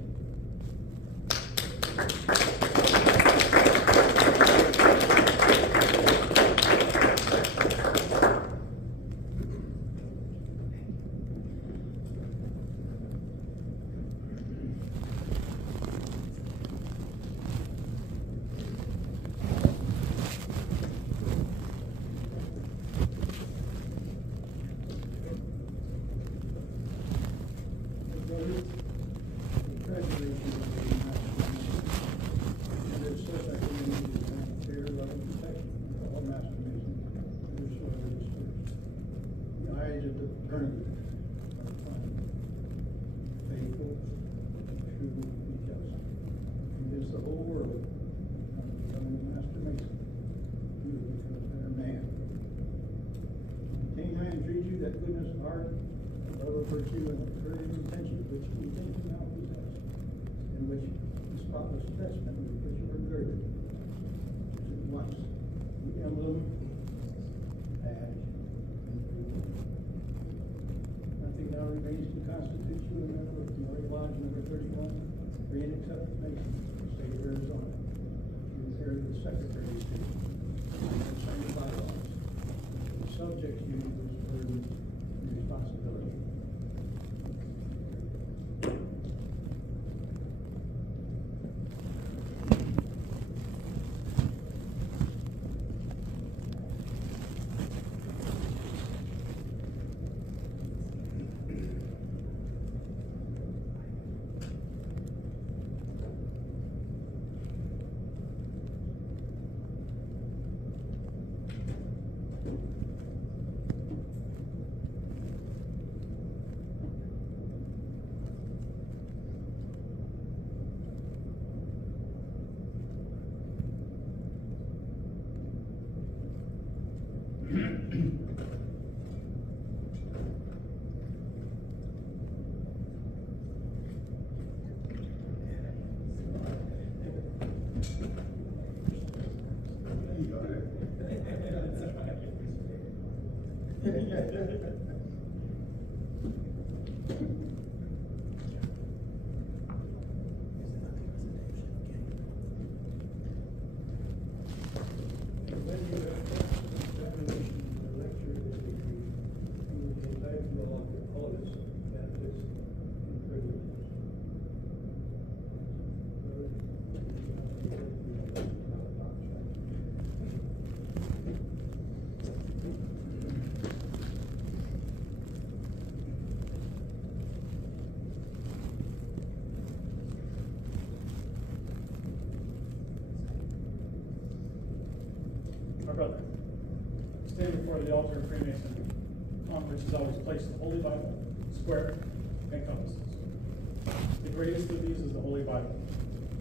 that the fraternity are fine, faithful, true, and just. Convince the whole world of becoming a master mason. You will become a better man. Maintain and treat you that goodness of heart, love of virtue, and the courage and intention which we think you now possess, and which the spotless vestment with which you are girded is at once the emblem, badge, and reward. Nothing now remains to constitute you a member of Glory Lodge number 31, free and accepted Mason, State of Arizona. You inherit the Secretary's station, and sign the bylaws. The subject to you is burden and responsibility. My brother, stand before the altar of Freemason, on which is always placed the Holy Bible, square, and compasses. The greatest of these is the Holy Bible,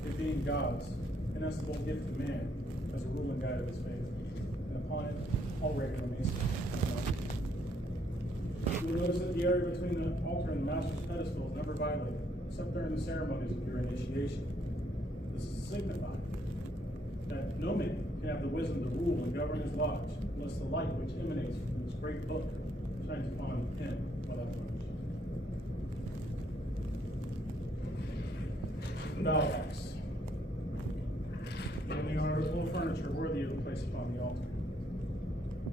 it being God's inestimable gift to man as a rule and guide of his faith, and upon it all regular Masons. You will notice that the area between the altar and the master's pedestal is never violated, except during the ceremonies of your initiation. This is to signify that no man can have the wisdom to rule and govern his lodge unless the light which emanates from this great book shines upon him without blemish. Bell box. And the honorable furniture worthy of a place upon the altar.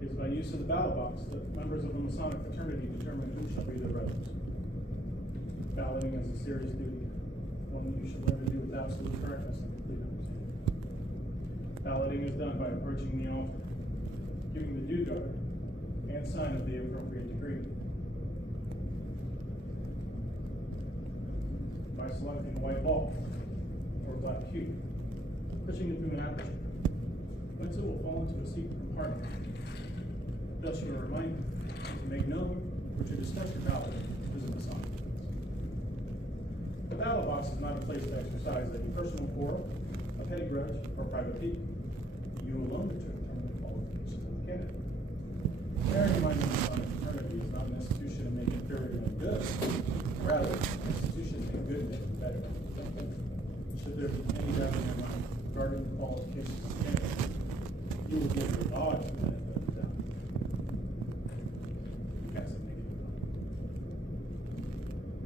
It is by use of the ballot box that members of the Masonic fraternity determine who shall be their brothers. Balloting is a serious duty, one that you should learn to do with absolute correctness and complete understanding. Balloting is done by approaching the altar, giving the due guard and sign of the appropriate degree, by selecting a white ball or a black cube, pushing it through an aperture, whence it will fall into a secret compartment. Thus you are reminded to make known or to discuss your ballot as a Masonic. The ballot box is not a place to exercise any personal quarrel, a petty grudge, or private pique. You alone determine the qualifications of the candidate. Bearing in mind that the Masonic fraternity is not an institution to make inferior men good, rather, an institution to make good men better. Should there be any doubt in your mind regarding the qualifications of the candidate, you will give your lodge the benefit of the doubt.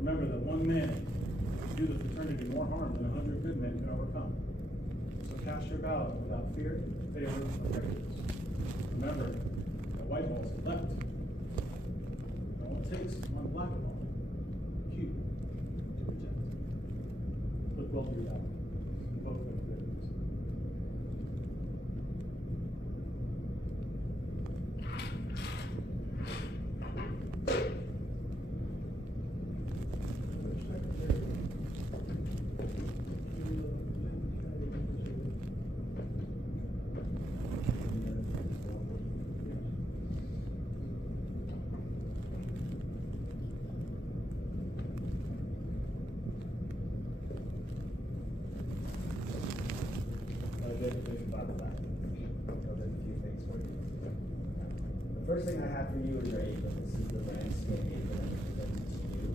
Remember that one man can do the fraternity more harm than 100 good men can overcome. So cast your ballot without fear, favor, or prejudice. Remember that white balls are left. And all it takes is one black ball, Q, to reject. Look well to your ballot. Vote for the good news. first thing I have for you is your apron. This is the Americanский apron that was presented to you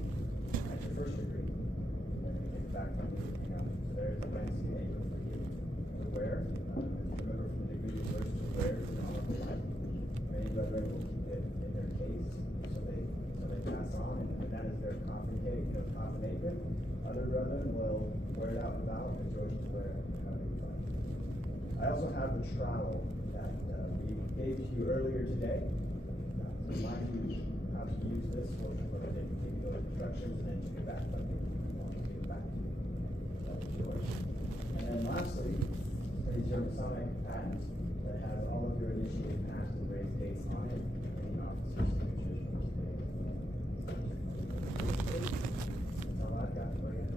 at your first degree. And then you get back from you. Hang on. So there's the Americanский apron for you to wear. Remember from the degree of first to wear in all of your life. Many brethren will keep it in their case so they pass on, and that is their coffin apron. Other brethren will wear it out and about. It's yours to wear. I also have the trowel that we gave to you earlier today. To remind you how to use this, we'll give you those instructions, and then you get back to me. I'll give it back to you. That is yours. And then lastly, is your Masonic patent that has all of your initiated past and grade dates on it, and the officer's signatures from today. That's all I've got for you.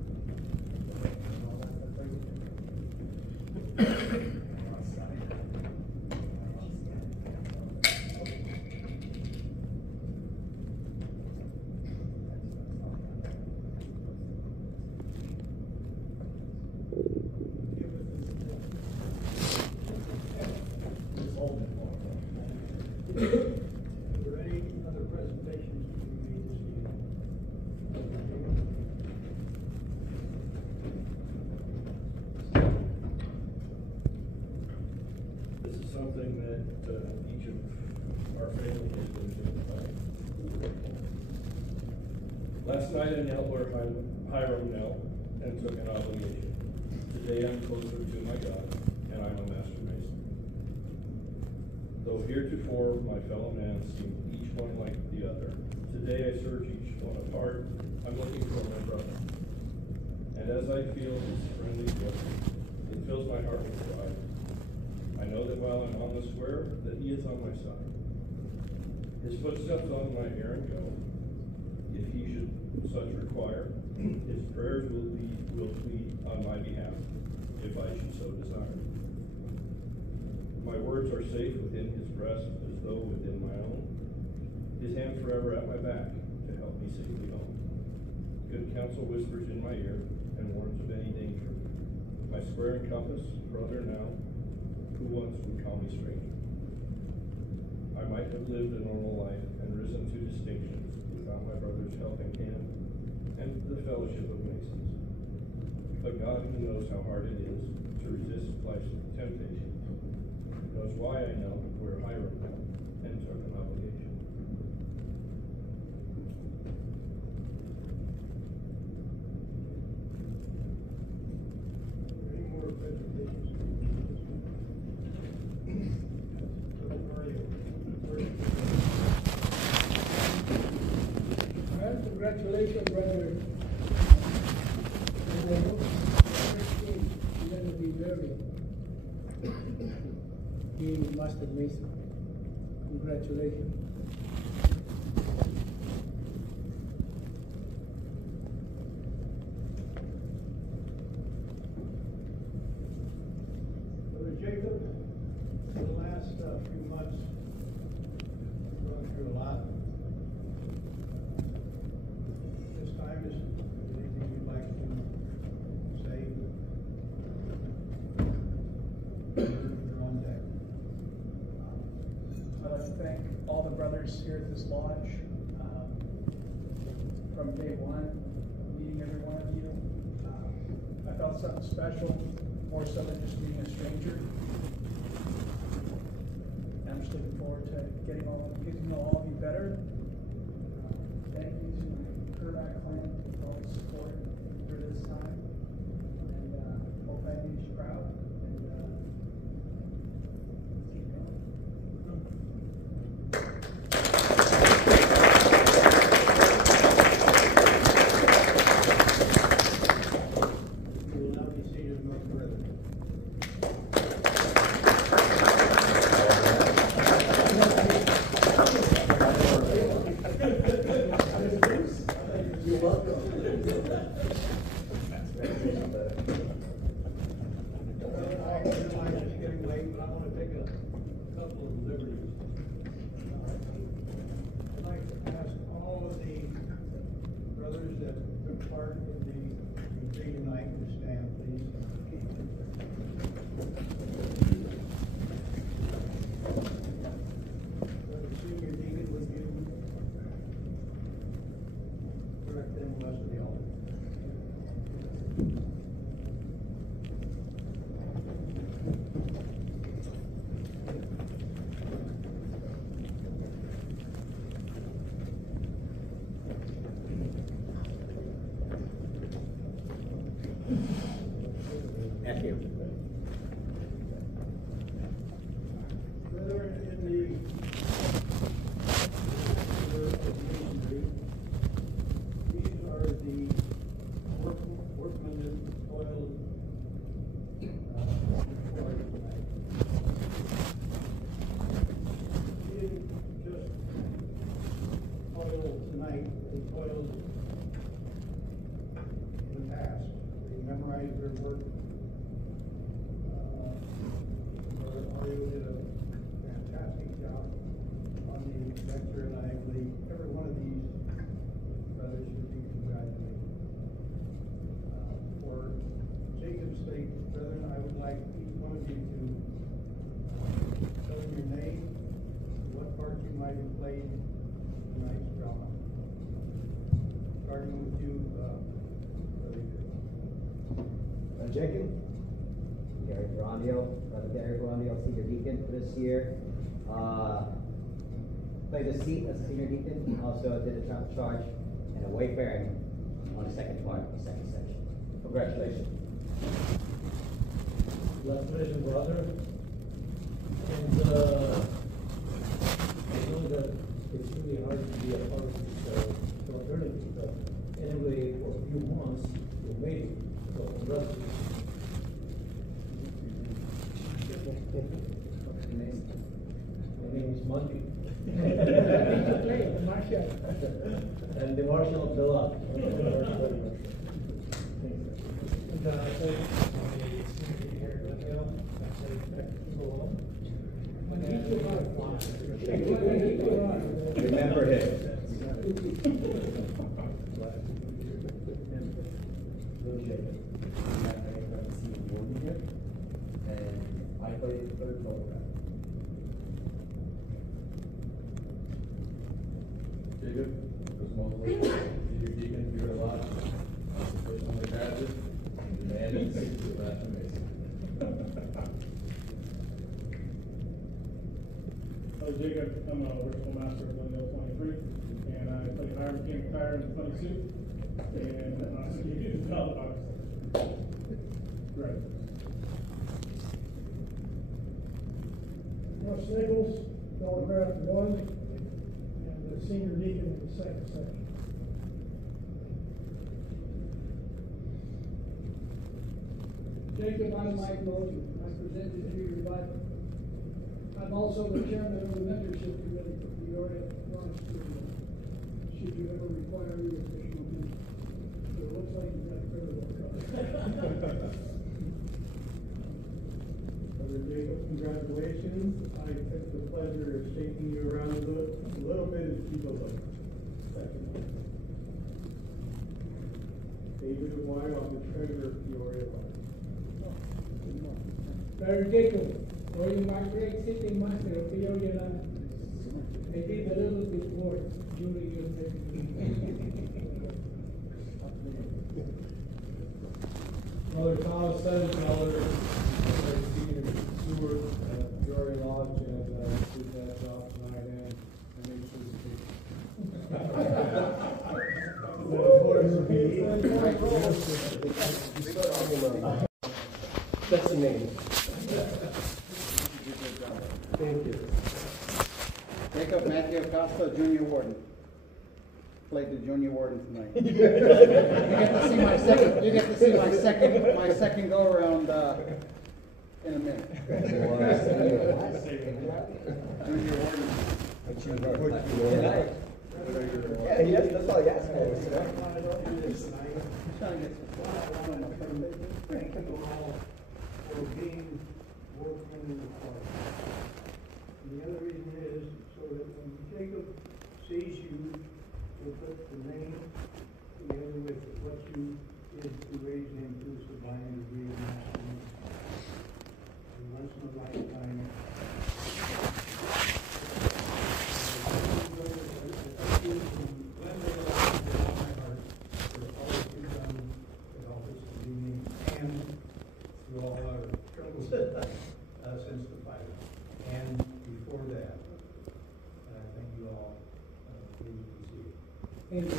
All I've got for you. Are there any other presentations to be made this evening? This is something that each of our family has been doing. Last night I knelt where Hiram knelt and took an obligation. Today I'm closer to my God, and I'm a master mason. Though heretofore my fellow man seemed each one like the other, today I search each one apart. I'm looking for my brother. And as I feel his friendly grip, it fills my heart with pride. I know that while I'm on the square, that he is on my side. His footsteps on my errand go. If he should such require, his prayers will plead on my behalf, if I should so desire. My words are safe within his breast, as though within my own. His hand forever at my back, to help me safely home. Good counsel whispers in my ear, and warns of any danger. My square and compass, brother now, who once would call me stranger. I might have lived a normal life, and risen to distinctions, without my brother's helping hand, and the fellowship of Masons. But God, who knows how hard it is to resist life's temptation, knows why I knelt where Hiram knelt and took an obligation. Any more presentations? Well, congratulations, brother. You're going to be very being master mason. Congratulations. Brother Jacob, for the last few months, we've gone through a lot. This time, is there anything you'd like to say? You're on deck. I'd like to thank all the brothers here at this lodge. From day one, meeting every one of you, I felt something special, more so than just being a stranger. And I'm just looking forward to getting to know all of you better. Thank you to my Kerback clan for all the support through this time. And hope I made you proud. And let's keep going. You will now be seated among the brethren. You're welcome. tonight's drama. Starting with you, Brother Jacob? Gary Brother Gary Brondale, senior deacon for this year. Played the seat as a senior deacon, also did a charge and a wayfaring on the second part of the second section. Congratulations. Congratulations, brother. And I know that it's really hard to be a part of this fraternity, but anyway, for a few months, you made it. So congratulations. My name is Monty. And the Marshal of the Lot. Remember him. I played the third photograph. Jacob, was mostly senior deacon here a lot. First on the graduate, the man in the seats of Master Mason. Hello, Jacob. I'm a ritual master of Glendale 23, and I play fire mechanic tire in the funny suit. And so you do the belt box. Right. Russ Nichols, Telegraph 1, and the senior deacon in the second section. Jacob, I'm Mike Mosley. I presented to you your Bible. I'm also the chairman of the mentorship committee for the Orient Launch Studio. Should you ever require any additional mentorship. So it looks like you've got a fair bit of cover. Brother Jacob, congratulations. I took the pleasure of shaking you around a little bit as people look. David Aguayo, I'm the treasurer of Peoria Life. Brother Jacob, or you my great sitting master of Peoria Land. I did a little bit work during your testimony. Brother Thomas Sennefeller, senior steward at Peoria Lodge, and did that job tonight, and I made sure That's the name. Thank you. Jacob Matthew Acosta, Junior Warden. Played the Junior Warden tonight. You get to see my second go around in a minute. Junior Warden. Yeah, yes, that's all he asked for. Thank you all for being working in the party. And the other reason is so that when Jacob sees you, he'll put the name together with what you did to raise him to sublime degree of mastery. And once in a lifetime. Through all our troubles since the fight, and before that. And I thank you all for being here. Thank you.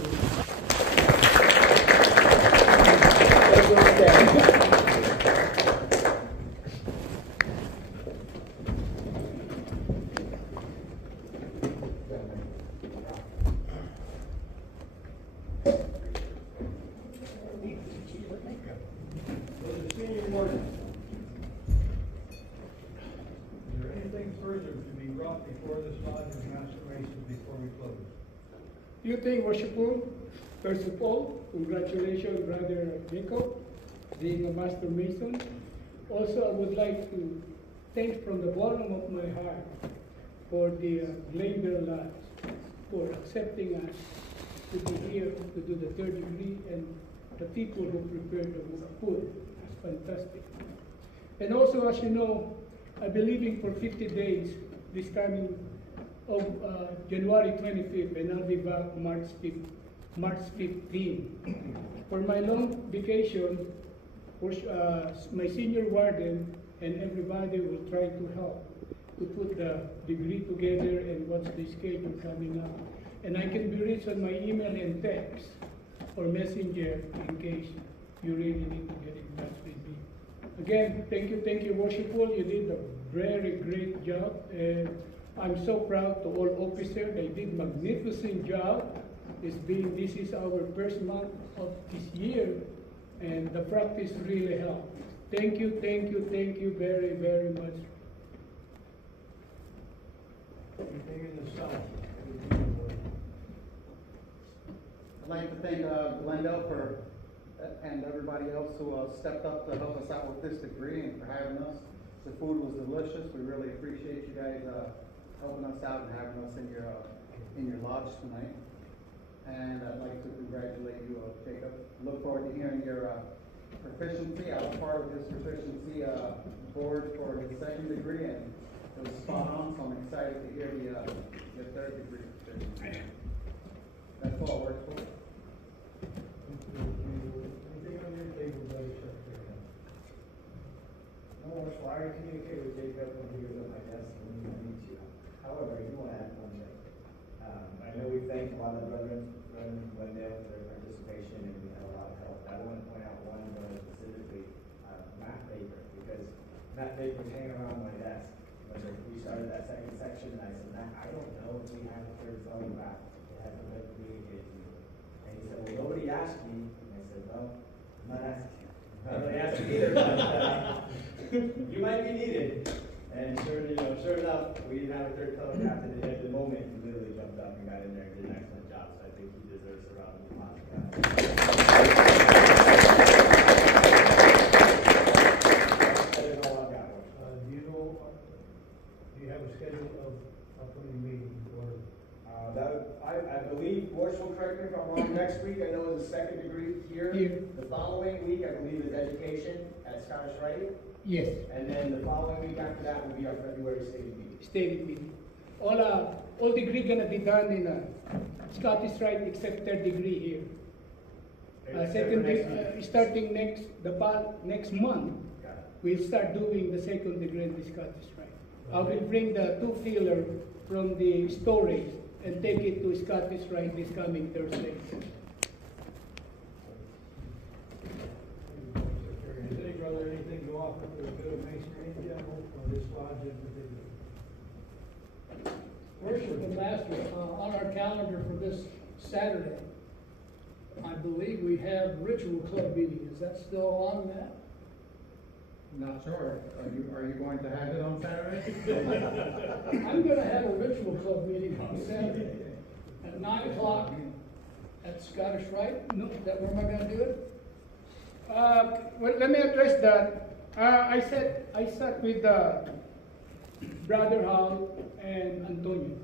You think, worshipful, first of all, congratulations, Brother Jacob, being a Master Mason. Also, I would like to thank from the bottom of my heart for the Glendale Lodge for accepting us to be here to do the third degree, and the people who prepared the food. It's fantastic. And also, as you know, I've been living for 50 days this coming of January 25th, and I'll be back March 15th. For my long vacation, my senior warden and everybody will try to help to put the degree together and what's the schedule coming up. And I can be reached on my email and text or messenger in case you really need to get in touch with me. Again, thank you, Worshipful. You did a very great job. And I'm so proud to all officers. They did magnificent job. This is our first month of this year, and the practice really helped. Thank you very, very much. Anything in the South? I'd like to thank Glendale and everybody else who stepped up to help us out with this degree and for having us. The food was delicious. We really appreciate you guys helping us out and having us in your lodge tonight. And I'd like to congratulate you, Jacob. Look forward to hearing your proficiency. I was part of this proficiency board for the second degree, and it was spot on, so I'm excited to hear the third degree proficiency. That's all works for. Anything on your table, buddy? No, so I already communicated with Jacob when he was at my desk when he meet you. However, I do want to add one thing. I know we thanked a lot of the brethren from Glendale for their participation, and we had a lot of help. I want to point out one brother specifically, Matt Baker, because Matt Baker was hanging around my desk when we started that second section, and I said, Matt, I don't know if we have a third fellow back. It hasn't been communicated to you. And he said, well, nobody asked me. And I said, well, I'm not asking you. I'm not really asking either, but you might be needed. And sure enough, we didn't have a third fellow captain, and at the moment, he literally jumped up and got in there and did an excellent job. So I think he deserves a round of applause for that. That is all I've got. Do you have a schedule of upcoming meetings or? I believe, Boris will correct me if I'm wrong, next week I know is a second degree here. The following week I believe is education at Scottish Rite. Yes. And then the following week after that will be our February stated meeting. Stated meeting. All degree gonna be done in Scottish Rite except third degree here. Second degree, starting next month, we'll start doing the second degree in the Scottish Rite. I will bring the 2 filler from the storage and take it to Scottish Rite this coming Thursday. Does any brother anything to offer for the good of masonry in general, or this lodge in particular? Worship and Master, on our calendar for this Saturday, I believe we have ritual club meeting. Is that still on that? Not sure. Are you going to have it on Saturday? I'm going to have a ritual club meeting on Saturday at 9 o'clock at Scottish Rite. No, is that where am I going to do it? Well, let me address that. I sat with Brother Hall and Antonio.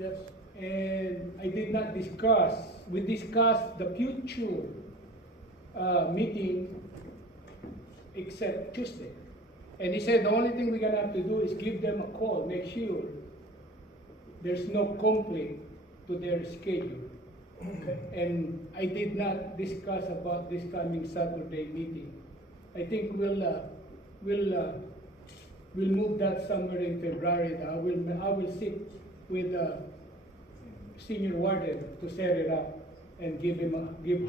Yes. And I did not discuss. We discussed the future meeting except Tuesday. And he said the only thing we're gonna have to do is give them a call, make sure there's no conflict to their schedule. Okay. And I did not discuss about this coming Saturday meeting. I think we'll move that somewhere in February. I will sit with senior warden to set it up and give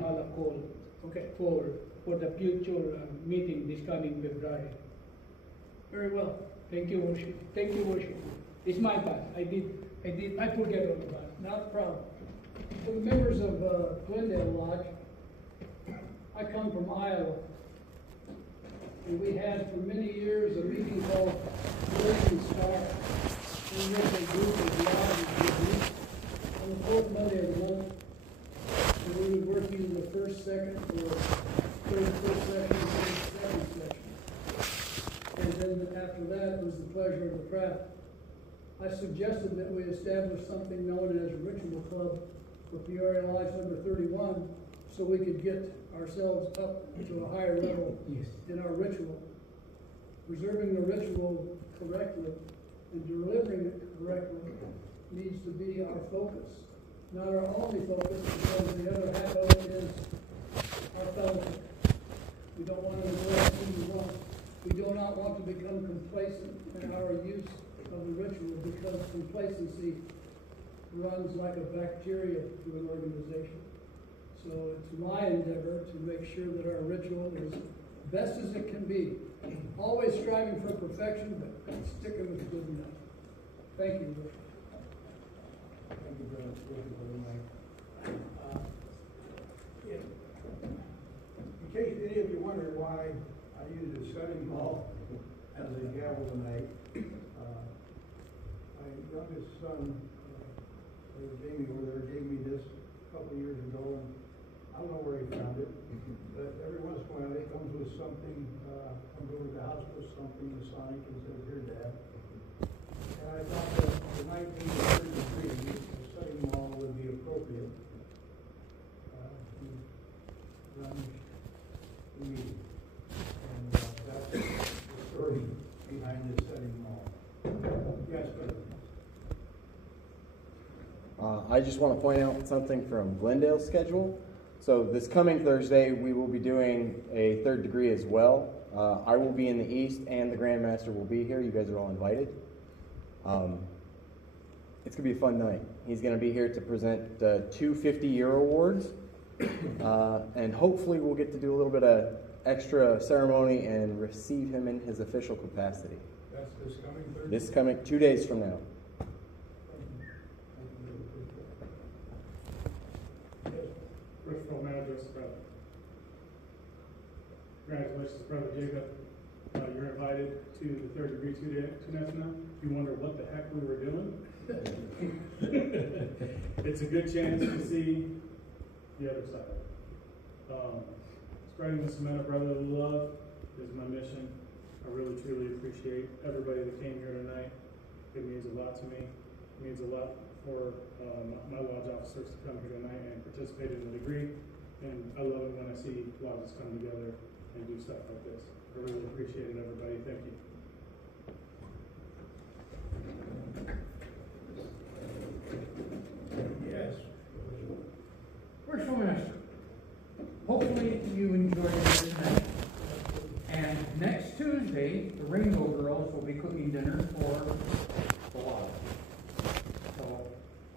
Hal a call. Okay. For the future meeting this coming February. Very well. Thank you, Worship. Thank you, Worship. It's my bad. I forget all about it. Not a problem. For the members of Glendale Lodge, I come from Iowa. And we had for many years a meeting called Northern Star, in which a group of lodges would meet on the fourth Monday of the month. And we would work either the first, second, or third section, third, second section. And then after that was the pleasure of the craft. I suggested that we establish something known as a ritual club for Peoria Lodge number 31, so we could get ourselves up to a higher level in our ritual. Preserving the ritual correctly and delivering it correctly needs to be our focus. Not our only focus, because the other half of it is our fellowship. We don't want to neglect who we want. We do not want to become complacent in our use of the ritual, because complacency runs like a bacteria through an organization. So it's my endeavor to make sure that our ritual is best as it can be. Always striving for perfection, but sticking with good enough. Thank you. Thank you, Brother Mike. In case any of you wonder why I use a study hall as a gavel tonight, my youngest son, Jamie over there, gave me this a couple of years ago, and I don't know where he found it, but every once in a while he comes with something, comes over to the house with something Masonic and says, "Here, Dad." And I thought that the 1930 degree, the study hall would be appropriate to run the meeting. And that's the story behind this study hall. Yes, brother. I just want to point out something from Glendale's schedule. So this coming Thursday, we will be doing a third degree as well. I will be in the East, and the Grand Master will be here. You guys are all invited. It's going to be a fun night. He's going to be here to present 2 50-year awards, and hopefully we'll get to do a little bit of extra ceremony and receive him in his official capacity. That's this coming Thursday? This coming 2 days from now. Ritual manager, brother. Congratulations, Brother Jacob. You're invited to the third degree 2 nights from now. You wonder what the heck we were doing? It's a good chance to see the other side. Spreading the cement of brotherly love is my mission. I really, truly appreciate everybody that came here tonight. It means a lot to me. It means a lot for my lodge officers to come here tonight and participate in the degree. And I love it when I see lodges come together and do stuff like this. I really appreciate it, everybody. Thank you. Yes. Ritual Master, hopefully you enjoyed it tonight. And next Tuesday, the Rainbow Girls will be cooking dinner for the lodge. So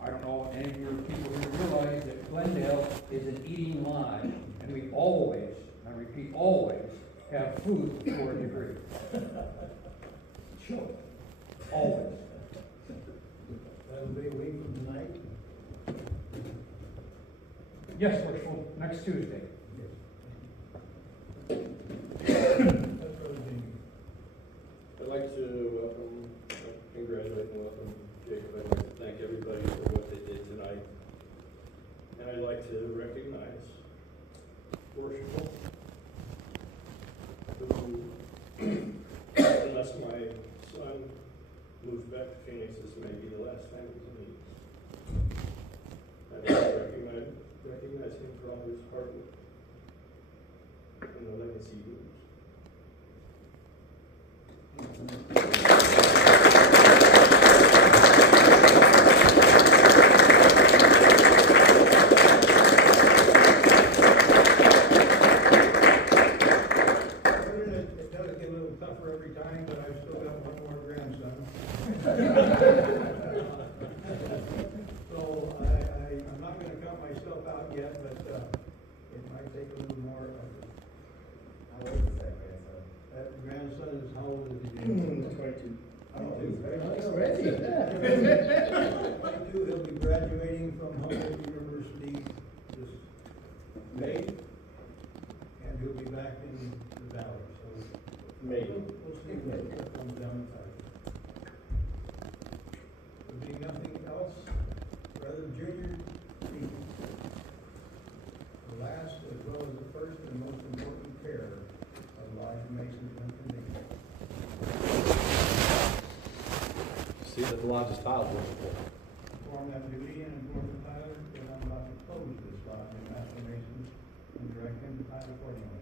I don't know if any of your people here realize that Glendale is an eating lodge, and we always, I repeat, always have food for a degree. Sure. Always. That'll be a week from tonight? Yes, Worshipful, next Tuesday. I'd like to congratulate and welcome Jacob. I'd like to thank everybody for what they did tonight. And I'd like to recognize Worshipful, who, unless my son moves back to Phoenix, this may be the last time we can meet. I'd like to recognize him for all his hard work and the legacy he leaves. It does get a little tougher every time, but I've still got one more grandson. So I'm not going to count myself out yet, but it might take a little more. How old is that grandson? That grandson is how old is he? 22. Already? 22. He'll be graduating from Humboldt University this May, and he'll be back in the valley. So May. We'll see what comes down inside. There'll be nothing else. Brother Junior, the last as well as the first and most important pair of Lodge Masons and Conventions. See that the lodge is tiled, Worshipful. Perform that duty and inform the tither that I'm about to close this lodge of Master Masons and direct him to tithe accordingly.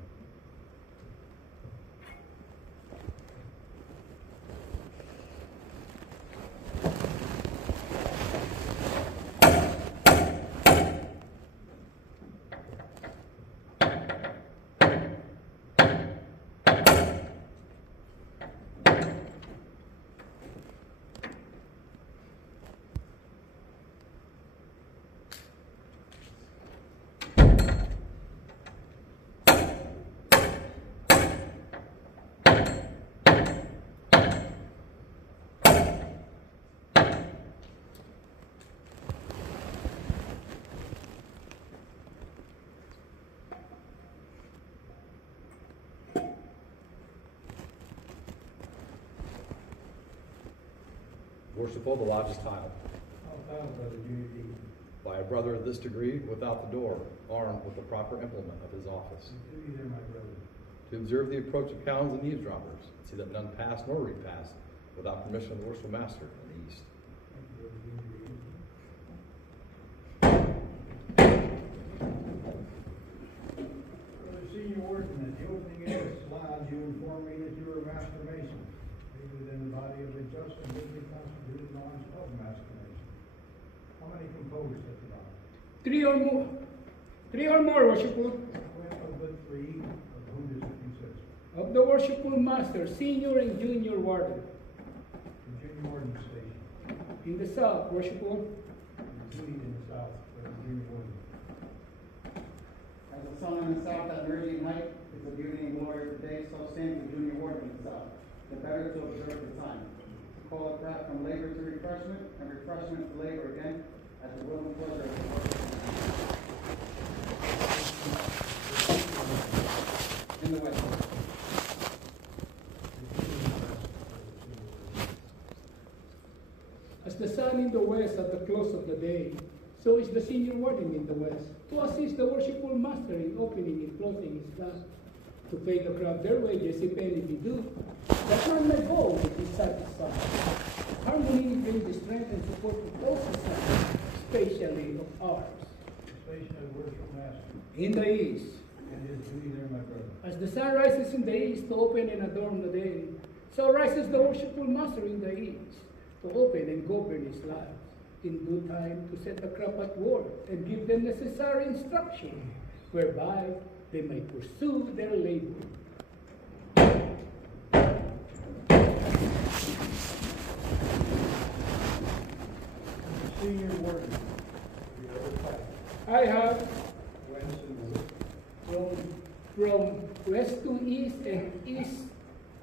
Worshipful, the lodge is tiled. How found, Brother Judy? By a brother of this degree, without the door, armed with the proper implement of his office. Do you there, my brother? To observe the approach of cows and eavesdroppers, see that none pass nor repass without permission of the worshipful master in the east. Brother Senior Warden, at the opening of this lodge, you informed me that you were a master mason, within the body of the just and legally constituted lodge of master mason. How many composed at the lodge? Three or more. Three or more, worshipful. But three, of whom does it consist? Of the worshipful master, senior and junior warden. The junior warden station. In the south, worshipful. Duty in the south, for the junior warden. As the sun in the south at meridian height is the beauty and glory of the day, so stands the junior warden in the south, the better to observe the time. To call a craft from labor to refreshment, and refreshment to labor again, at the will and pleasure of the Lord. In the west. As the sun in the west at the close of the day, so is the senior warden in the west, to assist the worshipful master in opening and closing his lodge, to pay the crowd their wages if any be due, that none may go with his satisfied. Harmony brings the strength and support of all society, especially of ours. Station of the worshipful master. In the east. And his duty there, my brother. As the sun rises in the east to open and adorn the day, so rises the worshipful master in the east to open and govern his lives. In due time to set the crop at work and give them necessary instruction, whereby they may pursue their labor. Senior warden. I have Whence and where? from west to east and east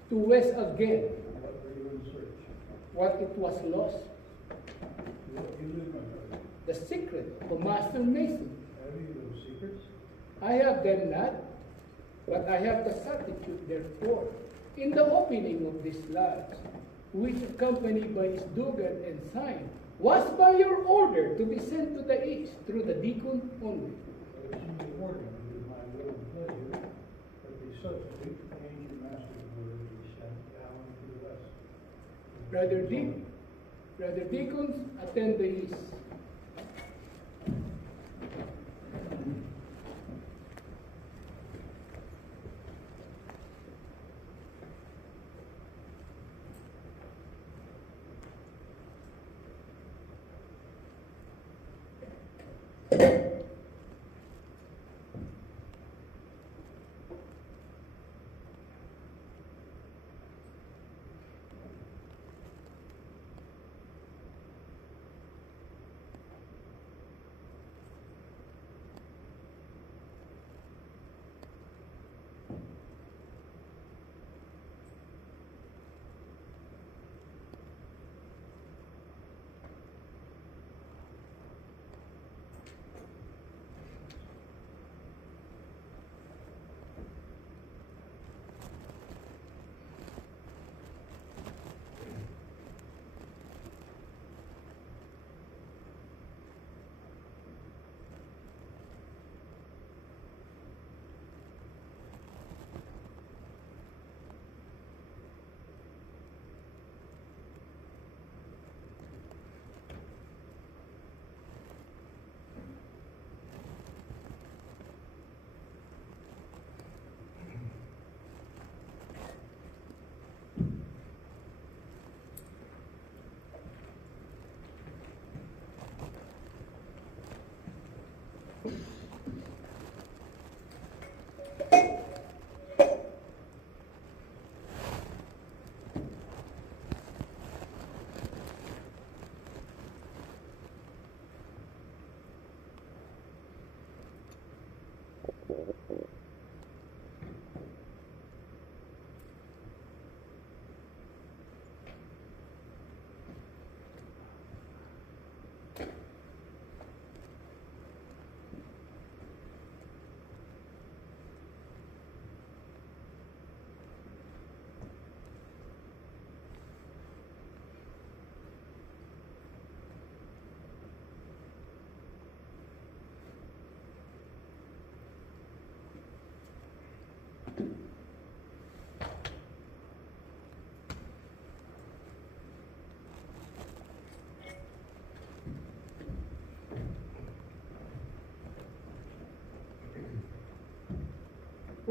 to west again. What were you in search? What it was lost. What you live, my brother? The secret of Master Mason. Have you those secrets? I have them not, but I have the certitude, therefore, in the opening of this lodge, which accompanied by his dugan and sign, was by your order to be sent to the east through the deacon only. The senior warden, it is my will and pleasure that the substitute for the ancient master's word be sent down to the west. Brother deacons, attend the east.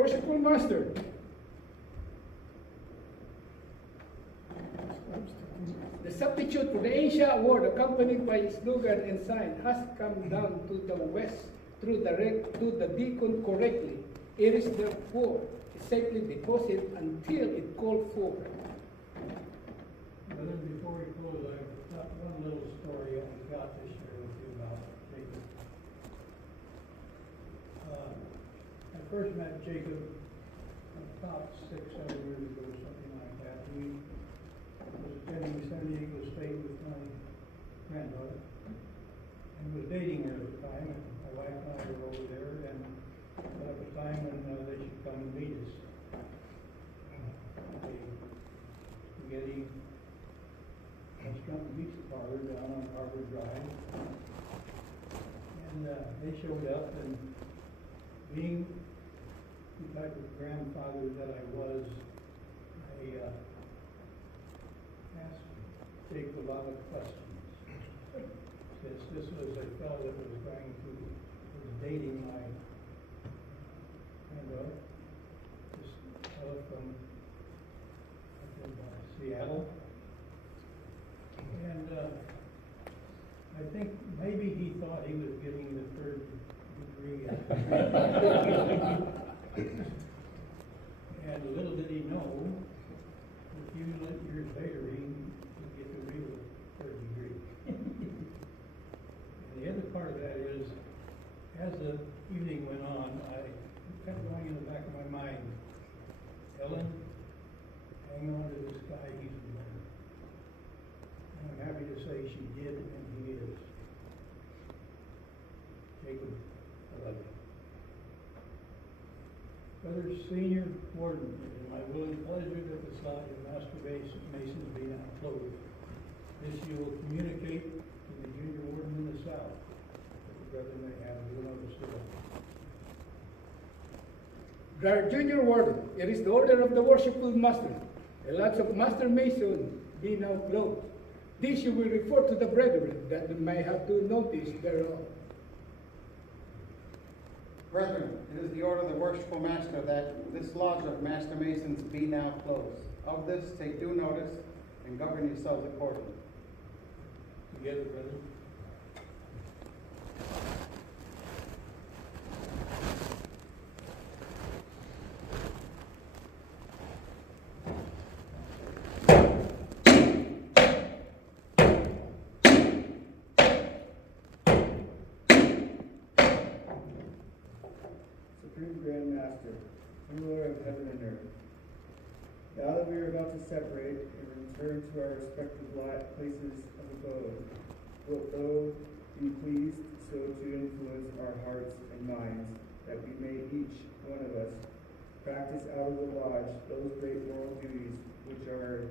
Worshipful Master, the substitute for the ancient award accompanied by slogan and sign has come down to the west to the deacon correctly. It is therefore safely deposited until it called for. Brother, before we close, I've got one little story I got to share with you about Jacob. I first met Jacob about 6-7 years ago, something like that. We was attending San Diego State with my granddaughter and was dating her at the time. And my wife and I were over there, and that was the time when they should come and meet us. Spaghetti restaurant beach parlor down on Harbor Drive, and they showed up, and being the type of grandfather that I was, I asked Jake a lot of questions. Since this was a fellow that was dating my granddaughter, this fellow from Seattle. And I think maybe he thought he was getting the third degree. And little did he know, a few years later, he would get the real third degree. And the other part of that is, as the evening went on, I kept going in the back of my mind, Ellen, hang on to this guy, he's the winner. And I'm happy to say she did, and he is. Jacob, I love you. Brother Senior Warden, it is my willing pleasure that the slide of Master Masons be now closed. This you will communicate to the Junior Warden in the South, that the brethren may have due notice to them. Our Junior Warden, it is the order of the Worshipful Master. The lots of Master Mason be now closed. This you will report to the brethren, that they may have due notice thereof. Brethren, it is the order of the Worshipful Master that this lodge of Master Masons be now closed. Of this, take due notice and govern yourselves accordingly. Together, brethren. Supreme Grand Master, ruler of heaven and earth, now that we are about to separate and return to our respective places of abode, wilt thou be pleased so to influence our hearts and minds that we may each one of us practice out of the lodge those great moral duties which are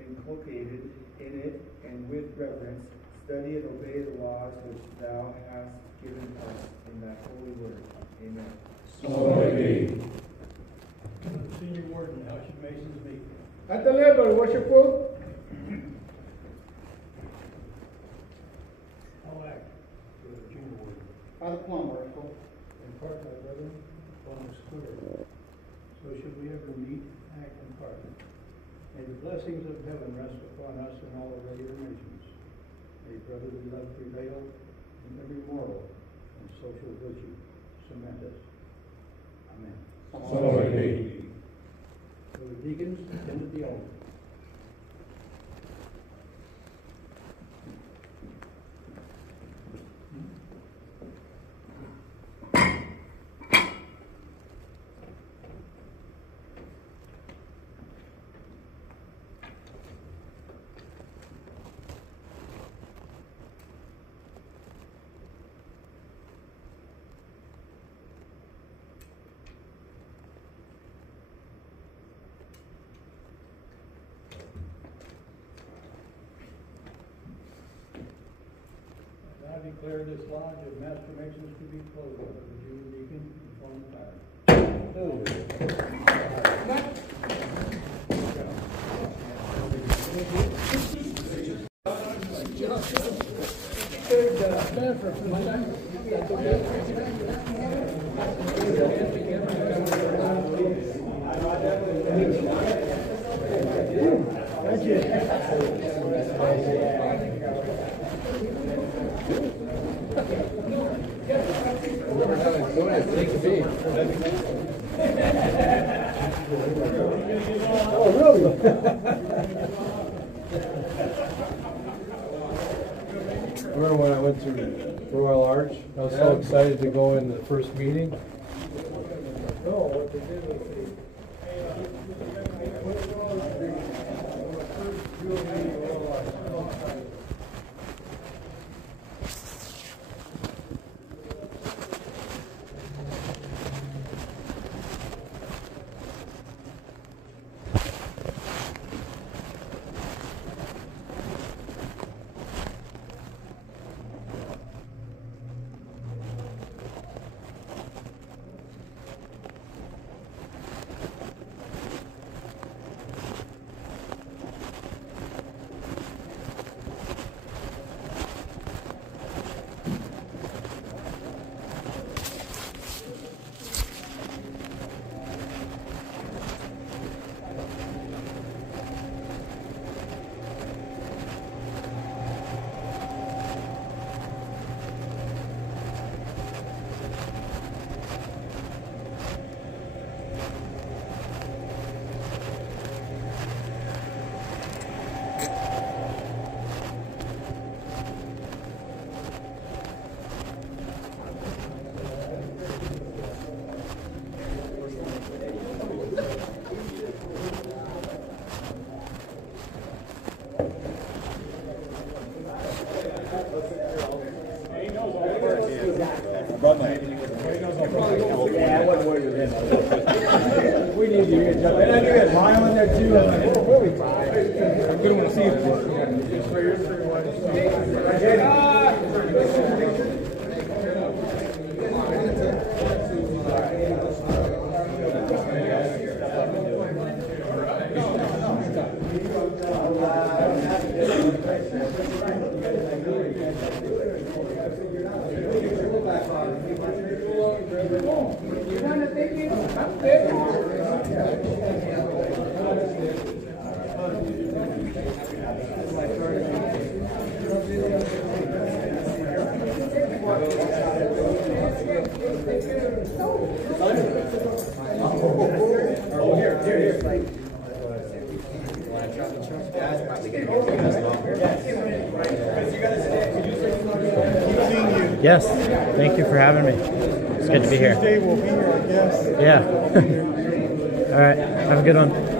inculcated in it, and with reverence study and obey the laws which thou hast given us in thy holy word. Amen. So be. Senior Warden, how should Masons meet? At the level, Worshipful. I'll act for the Junior Warden. By the plumb, Worshipful. In part, my brethren, plumb square. So should we ever meet, act, and part. May the blessings of heaven rest upon us and all the regular nations. May brotherly love prevail in every moral and social virtue. Cement us. Amen. So be. So the deacons attend at the altar. I declare this lodge of Master Masons to be closed by the Junior Deacon and former tyrant. shared transfer from my time. That's okay. Thank you. Oh, really? Remember when I went to Royal Arch? I was so excited to go in the first meeting. No, what they did was We need you to jump in. And you had Lyle in there too. We'll be fine. We don't want to see it. Yes, thank you for having me. It's good to be here. Tuesday we'll be here, I guess. Yeah. All right, have a good one.